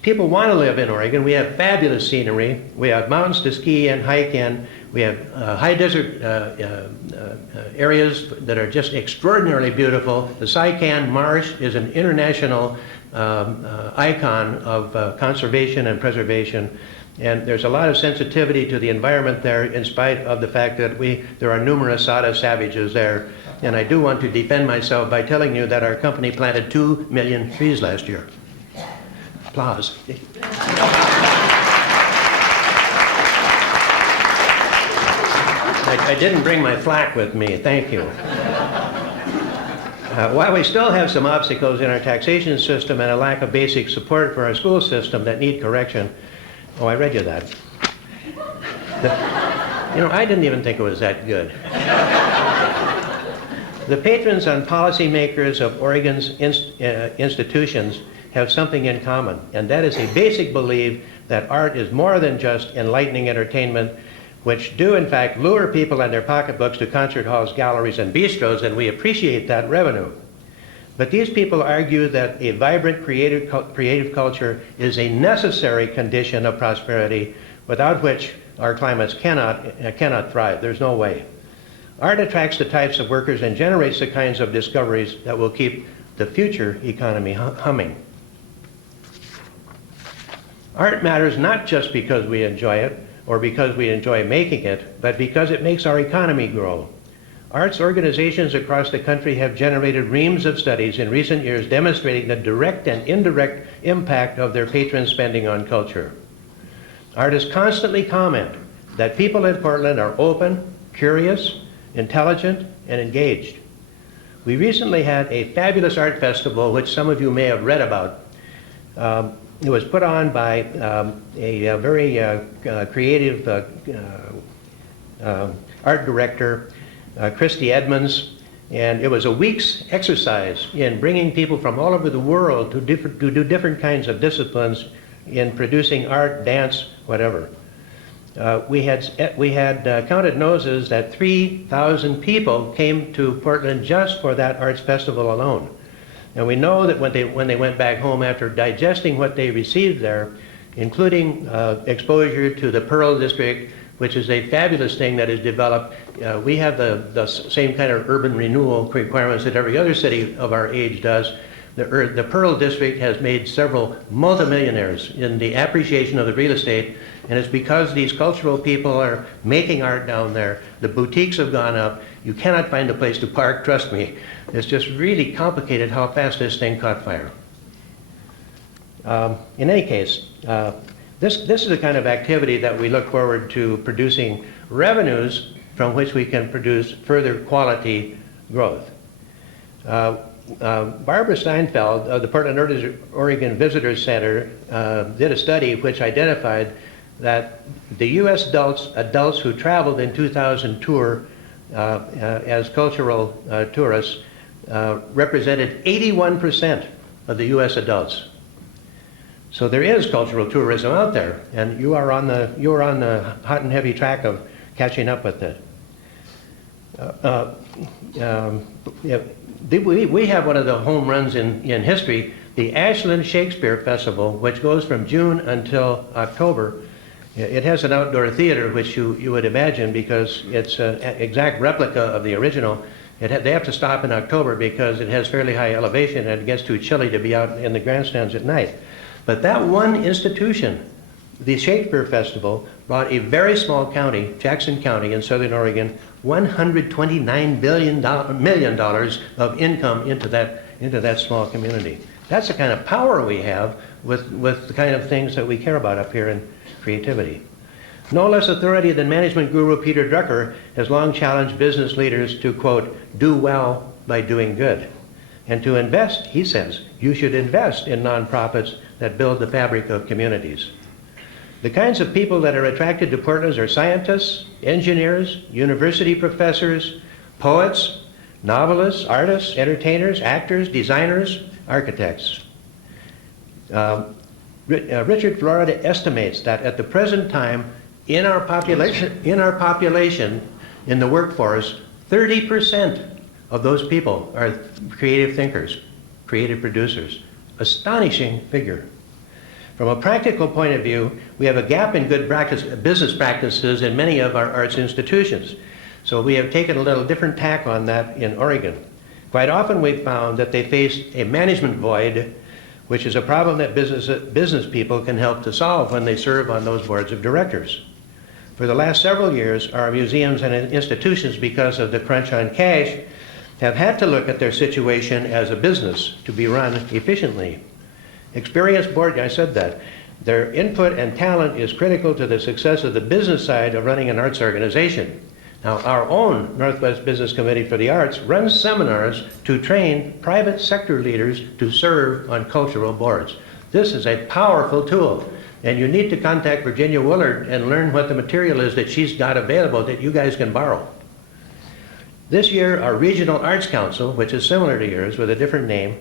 people want to live in Oregon. We have fabulous scenery. We have mountains to ski and hike in. We have high desert areas that are just extraordinarily beautiful. The Saikan Marsh is an international icon of conservation and preservation. And there's a lot of sensitivity to the environment there in spite of the fact that there are numerous Sada savages there. And I do want to defend myself by telling you that our company planted 2 million trees last year. Applause. I didn't bring my flack with me, thank you. While we still have some obstacles in our taxation system and a lack of basic support for our school system that need correction, oh, I read you that. I didn't even think it was that good. The patrons and policymakers of Oregon's institutions have something in common, and that is a basic belief that art is more than just enlightening entertainment, which do in fact lure people and their pocketbooks to concert halls, galleries, and bistros, and we appreciate that revenue. But these people argue that a vibrant creative culture is a necessary condition of prosperity, without which our climates cannot thrive. There's no way. Art attracts the types of workers and generates the kinds of discoveries that will keep the future economy humming. Art matters not just because we enjoy it or because we enjoy making it, but because it makes our economy grow. Arts organizations across the country have generated reams of studies in recent years demonstrating the direct and indirect impact of their patron spending on culture. Artists constantly comment that people in Portland are open, curious, intelligent, and engaged. We recently had a fabulous art festival, which some of you may have read about. It was put on by a very creative art director, Christy Edmonds, and it was a week's exercise in bringing people from all over the world to do different kinds of disciplines in producing art, dance, whatever. We had counted noses that 3,000 people came to Portland just for that arts festival alone. And we know that when they went back home after digesting what they received there, including exposure to the Pearl District, which is a fabulous thing that is developed. We have the same kind of urban renewal requirements that every other city of our age does, The Pearl District has made several multimillionaires in the appreciation of the real estate, and it's because these cultural people are making art down there. The boutiques have gone up. You cannot find a place to park, trust me. It's just really complicated how fast this thing caught fire. In any case, this is the kind of activity that we look forward to producing revenues from which we can produce further quality growth. Barbara Steinfeld of the Portland, Oregon Visitors Center did a study which identified that the U.S. adults who traveled in 2000 tour as cultural tourists represented 81% of the U.S. adults. So there is cultural tourism out there, and you are on the hot and heavy track of catching up with it. We have one of the home runs in history, the Ashland Shakespeare Festival, which goes from June until October. It has an outdoor theater, which you would imagine, because it's an exact replica of the original. They have to stop in October because it has fairly high elevation and it gets too chilly to be out in the grandstands at night. But that one institution, the Shakespeare Festival, brought a very small county, Jackson County in southern Oregon, $129 million of income into that small community. That's the kind of power we have with the kind of things that we care about up here in creativity. No less authority than management guru Peter Drucker has long challenged business leaders to, quote, do well by doing good. And to invest, he says, you should invest in nonprofits that build the fabric of communities. The kinds of people that are attracted to Portland are scientists, engineers, university professors, poets, novelists, artists, entertainers, actors, designers, architects. Richard Florida estimates that at the present time, in our population, in the workforce, 30% of those people are creative thinkers, creative producers. Astonishing figure. From a practical point of view, we have a gap in good business practices in many of our arts institutions. So we have taken a little different tack on that in Oregon. Quite often we've found that they face a management void, which is a problem that business people can help to solve when they serve on those boards of directors. For the last several years, our museums and institutions, because of the crunch on cash, have had to look at their situation as a business to be run efficiently. Experienced board, I said that, their input and talent is critical to the success of the business side of running an arts organization. Now, our own Northwest Business Committee for the Arts runs seminars to train private sector leaders to serve on cultural boards. This is a powerful tool, and you need to contact Virginia Willard and learn what the material is that she's got available that you guys can borrow. This year, our Regional Arts Council, which is similar to yours with a different name,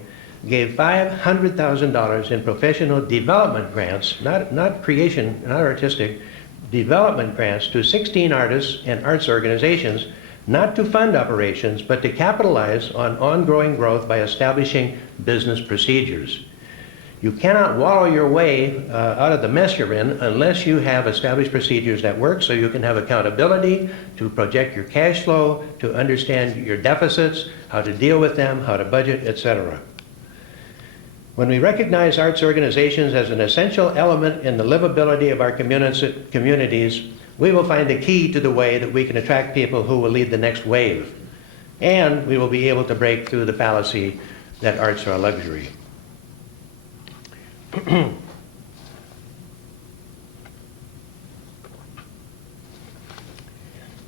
gave $500,000 in professional development grants, not creation, not artistic, development grants to 16 artists and arts organizations, not to fund operations, but to capitalize on ongoing growth by establishing business procedures. You cannot wallow your way out of the mess you're in unless you have established procedures that work, so you can have accountability to project your cash flow, to understand your deficits, how to deal with them, how to budget, etc. When we recognize arts organizations as an essential element in the livability of our communities, we will find the key to the way that we can attract people who will lead the next wave. And we will be able to break through the fallacy that arts are a luxury.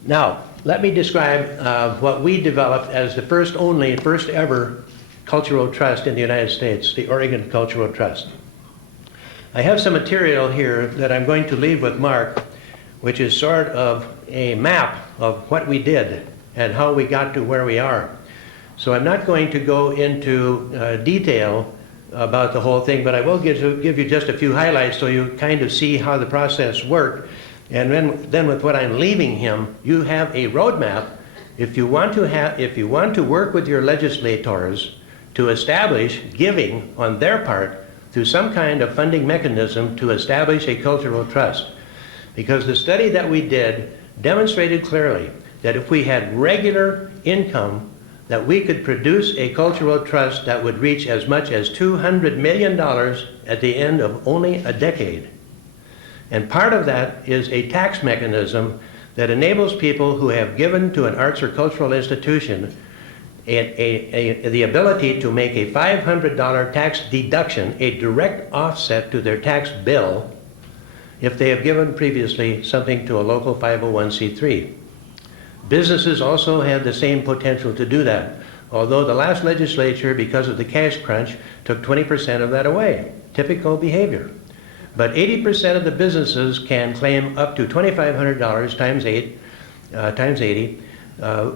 Now, let me describe what we developed as the first ever cultural trust in the United States, the Oregon Cultural Trust. I have some material here that I'm going to leave with Mark, which is sort of a map of what we did and how we got to where we are. So I'm not going to go into detail about the whole thing, but I will give you just a few highlights so you kind of see how the process worked. And then with what I'm leaving him, you have a roadmap. If you want to work with your legislators to establish giving on their part through some kind of funding mechanism to establish a cultural trust. Because the study that we did demonstrated clearly that if we had regular income that we could produce a cultural trust that would reach as much as $200 million at the end of only a decade. And part of that is a tax mechanism that enables people who have given to an arts or cultural institution the ability to make a $500 tax deduction, a direct offset to their tax bill, if they have given previously something to a local 501c3. Businesses also had the same potential to do that, although the last legislature, because of the cash crunch, took 20% of that away. Typical behavior. But 80% of the businesses can claim up to $2,500 times 80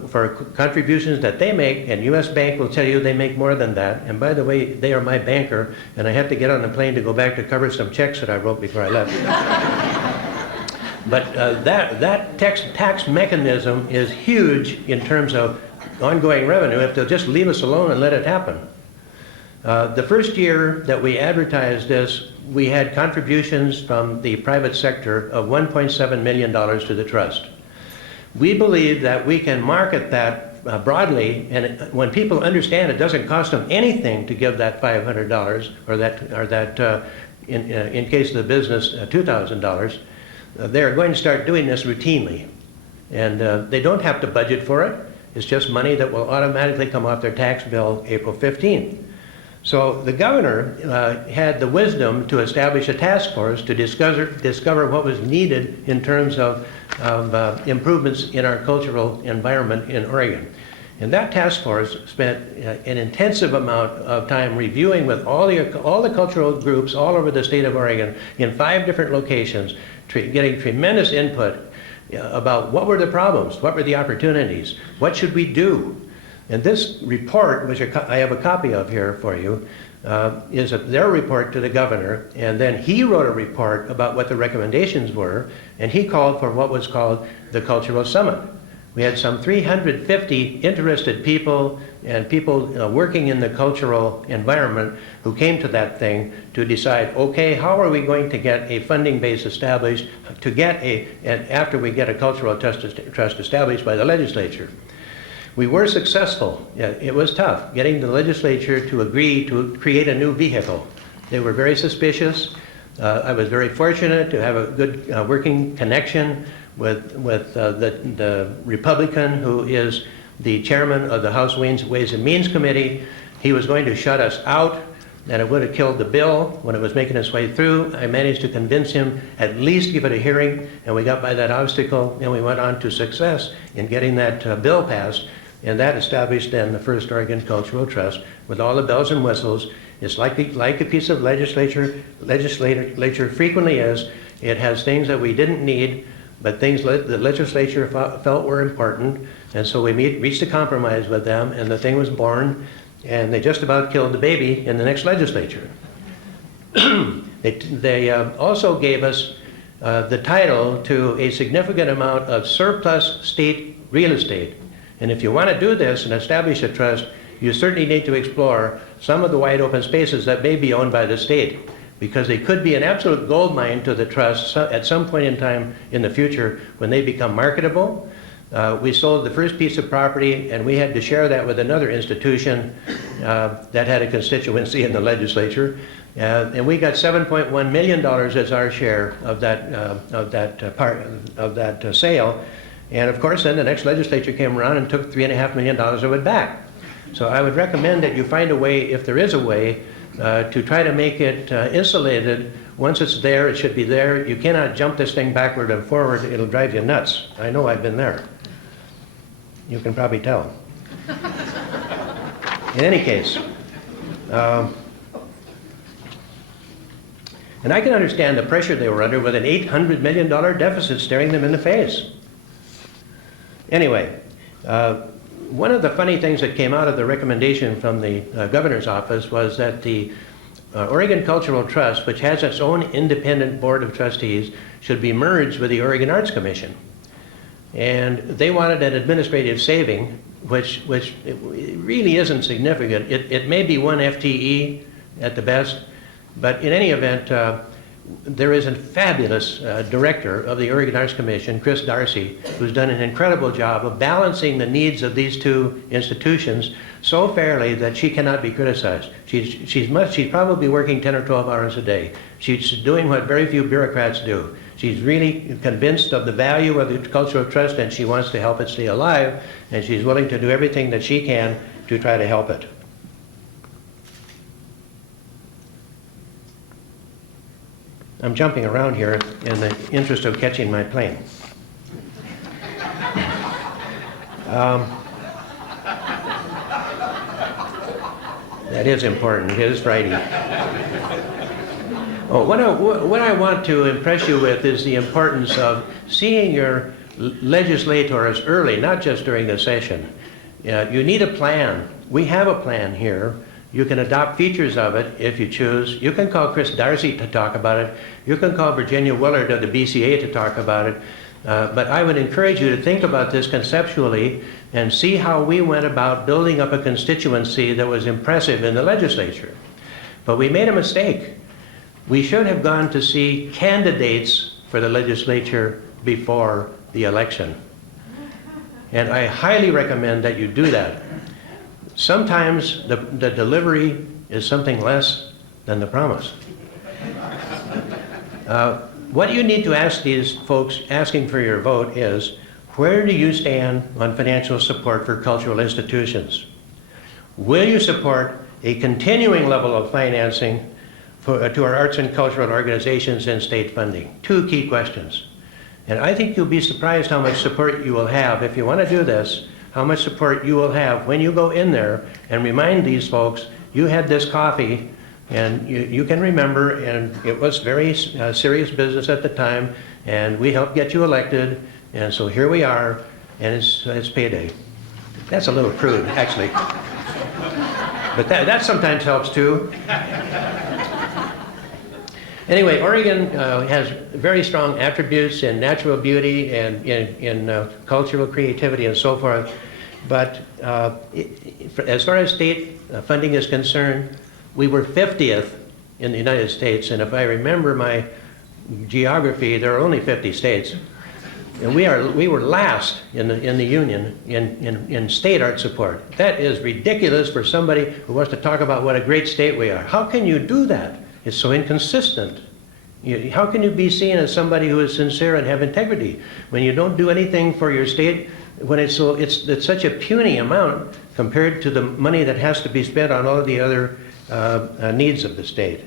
for contributions that they make, and U.S. Bank will tell you they make more than that. And by the way, they are my banker, and I have to get on the plane to go back to cover some checks that I wrote before I left. But that tax mechanism is huge in terms of ongoing revenue if they'll just leave us alone and let it happen. The first year that we advertised this, we had contributions from the private sector of $1.7 million to the trust. We believe that we can market that broadly, and when people understand it doesn't cost them anything to give that $500 or that in case of the business $2,000, they're going to start doing this routinely. And they don't have to budget for it. It's just money that will automatically come off their tax bill April 15th. So the governor had the wisdom to establish a task force to discover what was needed in terms of improvements in our cultural environment in Oregon. And that task force spent an intensive amount of time reviewing with all the cultural groups all over the state of Oregon in 5 different locations, getting tremendous input about what were the problems, what were the opportunities, what should we do. And this report, which I have a copy of here for you, is their report to the governor, and then he wrote a report about what the recommendations were, and he called for what was called the Cultural Summit. We had some 350 interested people and people working in the cultural environment who came to that thing to decide, okay, how are we going to get a funding base established and after we get a cultural trust established by the legislature. We were successful. It was tough getting the legislature to agree to create a new vehicle. They were very suspicious. I was very fortunate to have a good working connection with the Republican who is the chairman of the House Ways and Means Committee. He was going to shut us out, and it would have killed the bill when it was making its way through. I managed to convince him at least give it a hearing, and we got by that obstacle, and we went on to success in getting that bill passed. And that established then the first Oregon Cultural Trust with all the bells and whistles. It's like a piece of legislature frequently is. It has things that we didn't need, but things that the legislature felt were important. And so we reached a compromise with them, and the thing was born, and they just about killed the baby in the next legislature. They also gave us the title to a significant amount of surplus state real estate. And if you want to do this and establish a trust, you certainly need to explore some of the wide open spaces that may be owned by the state, because they could be an absolute gold mine to the trust at some point in time in the future when they become marketable. We sold the first piece of property, and we had to share that with another institution that had a constituency in the legislature. And we got $7.1 million as our share of that sale. And of course, then the next legislature came around and took $3.5 million of it back. So I would recommend that you find a way, if there is a way, to try to make it insulated. Once it's there, it should be there. You cannot jump this thing backward and forward. It'll drive you nuts. I know I've been there. You can probably tell. In any case, and I can understand the pressure they were under with an $800 million deficit staring them in the face. Anyway, one of the funny things that came out of the recommendation from the governor's office was that the Oregon Cultural Trust, which has its own independent board of trustees, should be merged with the Oregon Arts Commission. And they wanted an administrative saving, which really isn't significant. It may be 1 FTE at the best, but in any event, there is a fabulous director of the Oregon Arts Commission, Chris Darcy, who's done an incredible job of balancing the needs of these two institutions so fairly that she cannot be criticized. She's probably working 10 or 12 hours a day. She's doing what very few bureaucrats do. She's really convinced of the value of the cultural trust, and she wants to help it stay alive, and she's willing to do everything that she can to try to help it. I'm jumping around here in the interest of catching my plane. That is important. It is Friday. Oh, what I want to impress you with is the importance of seeing your legislators early, not just during the session. You need a plan. We have a plan here. You can adopt features of it if you choose. You can call Chris Darcy to talk about it. You can call Virginia Willard of the BCA to talk about it. But I would encourage you to think about this conceptually and see how we went about building up a constituency that was impressive in the legislature. But we made a mistake. We should have gone to see candidates for the legislature before the election. And I highly recommend that you do that. Sometimes the delivery is something less than the promise. What you need to ask these folks asking for your vote is, where do you stand on financial support for cultural institutions? Will you support a continuing level of financing to our arts and cultural organizations and state funding? Two key questions. And I think you'll be surprised how much support you will have if you want to do this, how much support you will have when you go in there and remind these folks, you had this coffee and you can remember, and it was very serious business at the time, and we helped get you elected, and so here we are, and it's payday. That's a little crude, actually. But that sometimes helps too. Anyway, Oregon has very strong attributes in natural beauty and in cultural creativity and so forth. But as far as state funding is concerned, we were 50th in the United States. And if I remember my geography, there are only 50 states. And we were last in the union in state art support. That is ridiculous for somebody who wants to talk about what a great state we are. How can you do that? It's so inconsistent. How can you be seen as somebody who is sincere and have integrity when you don't do anything for your state, when it's such a puny amount compared to the money that has to be spent on all of the other needs of the state?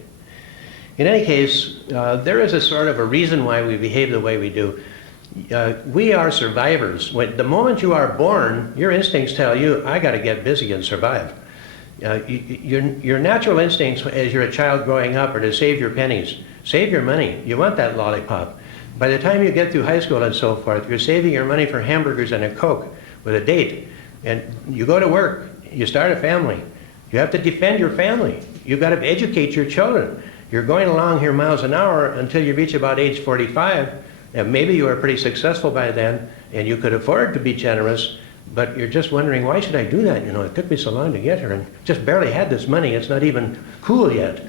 In any case, there is a sort of a reason why we behave the way we do. We are survivors. The moment you are born, your instincts tell you, I got to get busy and survive. Your natural instincts as you're a child growing up are to save your pennies, save your money. You want that lollipop. By the time you get through high school and so forth, you're saving your money for hamburgers and a Coke with a date. And you go to work, you start a family. You have to defend your family. You've got to educate your children. You're going along here miles an hour until you reach about age 45. And maybe you are pretty successful by then, and you could afford to be generous, but you're just wondering, why should I do that? You know, it took me so long to get here and just barely had this money. It's not even cool yet.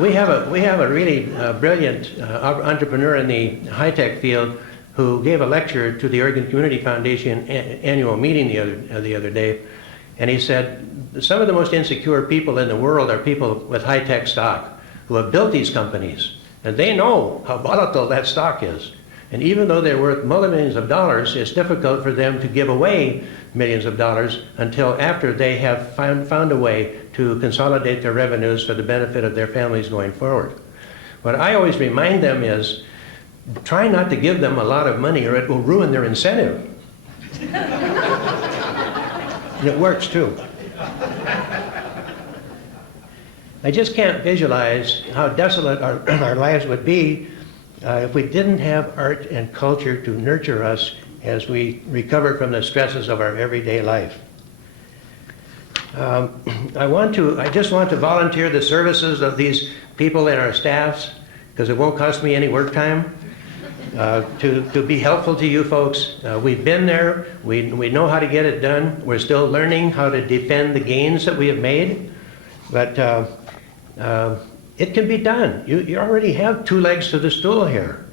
We have a really brilliant entrepreneur in the high-tech field who gave a lecture to the Oregon Community Foundation annual meeting the other day, and he said, some of the most insecure people in the world are people with high-tech stock who have built these companies, and they know how volatile that stock is. And even though they're worth millions of dollars, it's difficult for them to give away millions of dollars until after they have found a way to consolidate their revenues for the benefit of their families going forward. What I always remind them is, try not to give them a lot of money or it will ruin their incentive. And it works too. I just can't visualize how desolate our lives would be if we didn't have art and culture to nurture us as we recover from the stresses of our everyday life. I just want to volunteer the services of these people and our staffs, because it won't cost me any work time, to be helpful to you folks. We've been there. We know how to get it done. We're still learning how to defend the gains that we have made. But it can be done. You already have two legs to the stool here.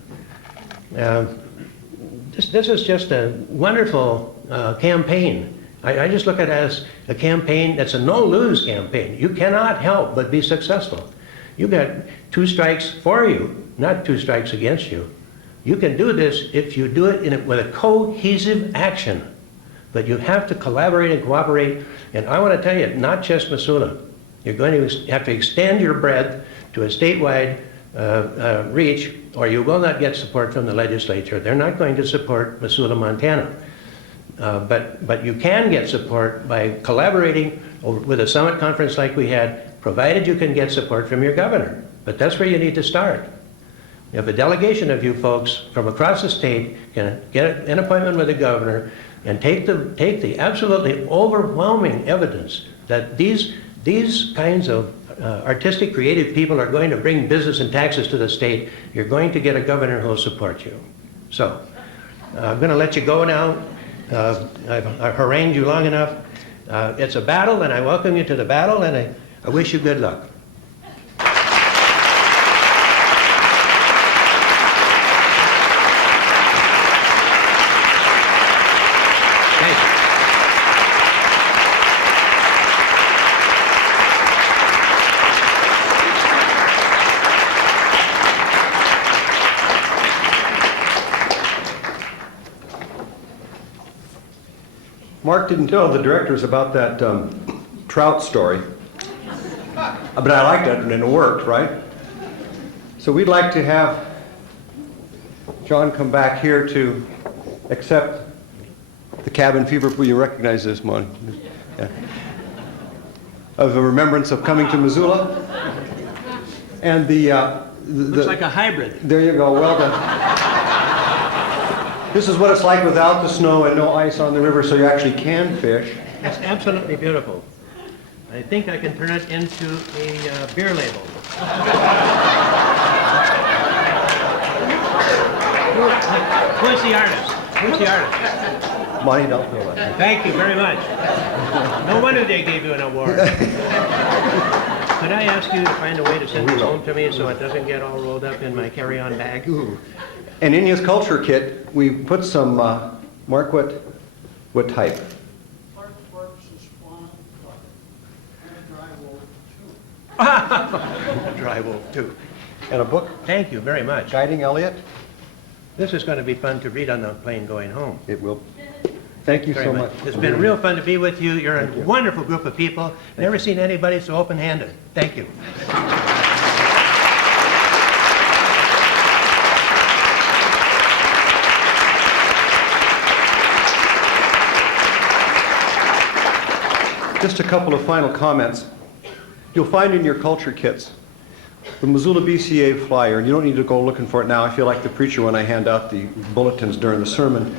This is just a wonderful campaign. I just look at it as a campaign that's a no-lose campaign. You cannot help but be successful. You got 2 strikes for you, not 2 strikes against you. You can do this if you do it with a cohesive action. But you have to collaborate and cooperate. And I want to tell you, not just Missoula. You're going to have to extend your breadth to a statewide reach, or you will not get support from the legislature. They're not going to support Missoula, Montana. But you can get support by collaborating with a summit conference like we had, provided you can get support from your governor. But that's where you need to start. If a delegation of you folks from across the state can get an appointment with the governor and take the absolutely overwhelming evidence that these kinds of artistic, creative people are going to bring business and taxes to the state, you're going to get a governor who will support you. So, I'm going to let you go now. I've harangued you long enough. It's a battle, and I welcome you to the battle, and I wish you good luck. Thank you. Mark didn't tell the directors about that trout story, but I liked it and it worked, right? So we'd like to have John come back here to accept the cabin fever. Will you recognize this, Monty? Yeah. Of a remembrance of coming to Missoula. And Looks like a hybrid. There you go, well done. This is what it's like without the snow and no ice on the river, so you actually can fish. It's absolutely beautiful. I think I can turn it into a beer label. Who's the artist? Who's the artist? Monty, don't feel that. Thank you very much. No wonder they gave you an award. Could I ask you to find a way to send this home to me so it doesn't get all rolled up in my carry-on bag? And in his culture kit, we put some, Mark, what type? Clark Works is one and a dry wolf, 2. Dry wolf, too. And a book? Thank you very much. Guiding Elliot? This is going to be fun to read on the plane going home. It will. Thank you so much. It's been real fun to be with you. You're a wonderful group of people. Never seen anybody so open-handed. Thank you. Just a couple of final comments. You'll find in your culture kits the Missoula BCA flyer, and you don't need to go looking for it now. I feel like the preacher when I hand out the bulletins during the sermon.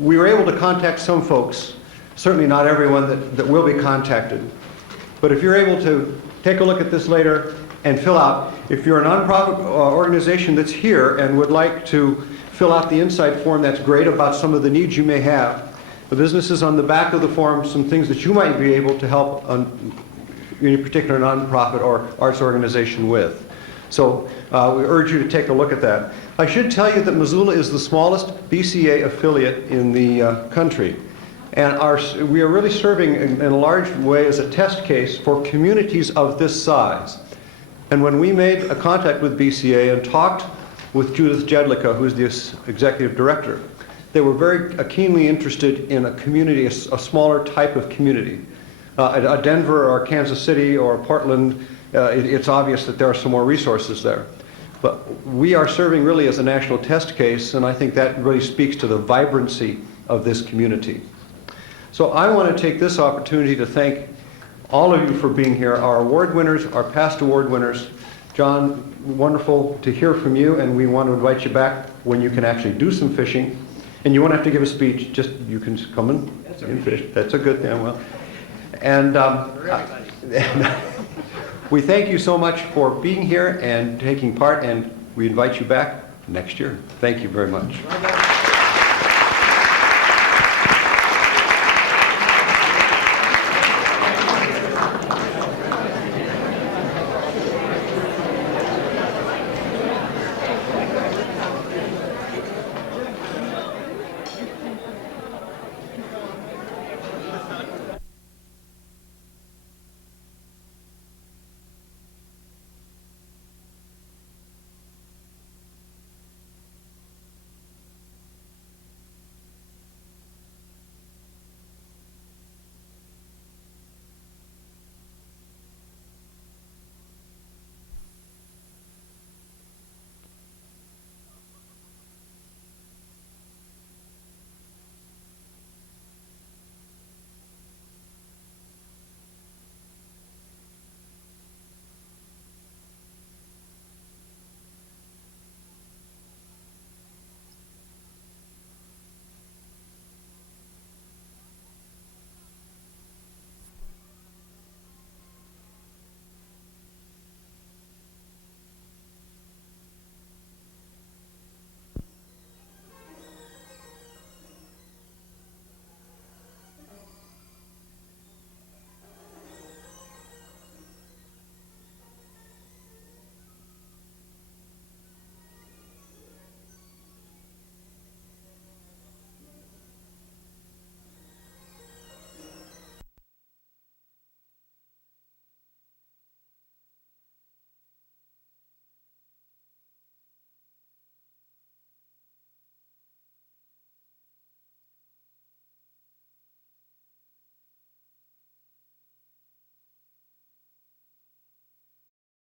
We were able to contact some folks, certainly not everyone that will be contacted. But if you're able to take a look at this later and fill out, if you're a nonprofit organization that's here and would like to fill out the insight form, that's great, about some of the needs you may have. The business is on the back of the form, some things that you might be able to help any particular nonprofit or arts organization with. So we urge you to take a look at that. I should tell you that Missoula is the smallest BCA affiliate in the country. And we are really serving in a large way as a test case for communities of this size. And when we made a contact with BCA and talked with Judith Jedlicka, who's the executive director, they were very keenly interested in a community, a smaller type of community. A Denver or Kansas City or Portland, it's obvious that there are some more resources there. But we are serving really as a national test case, and I think that really speaks to the vibrancy of this community. So I want to take this opportunity to thank all of you for being here, our award winners, our past award winners. John, wonderful to hear from you, and we want to invite you back when you can actually do some fishing. And you won't have to give a speech, just you can come and fish. That's a good thing. Well, and we thank you so much for being here and taking part, and we invite you back next year. Thank you very much.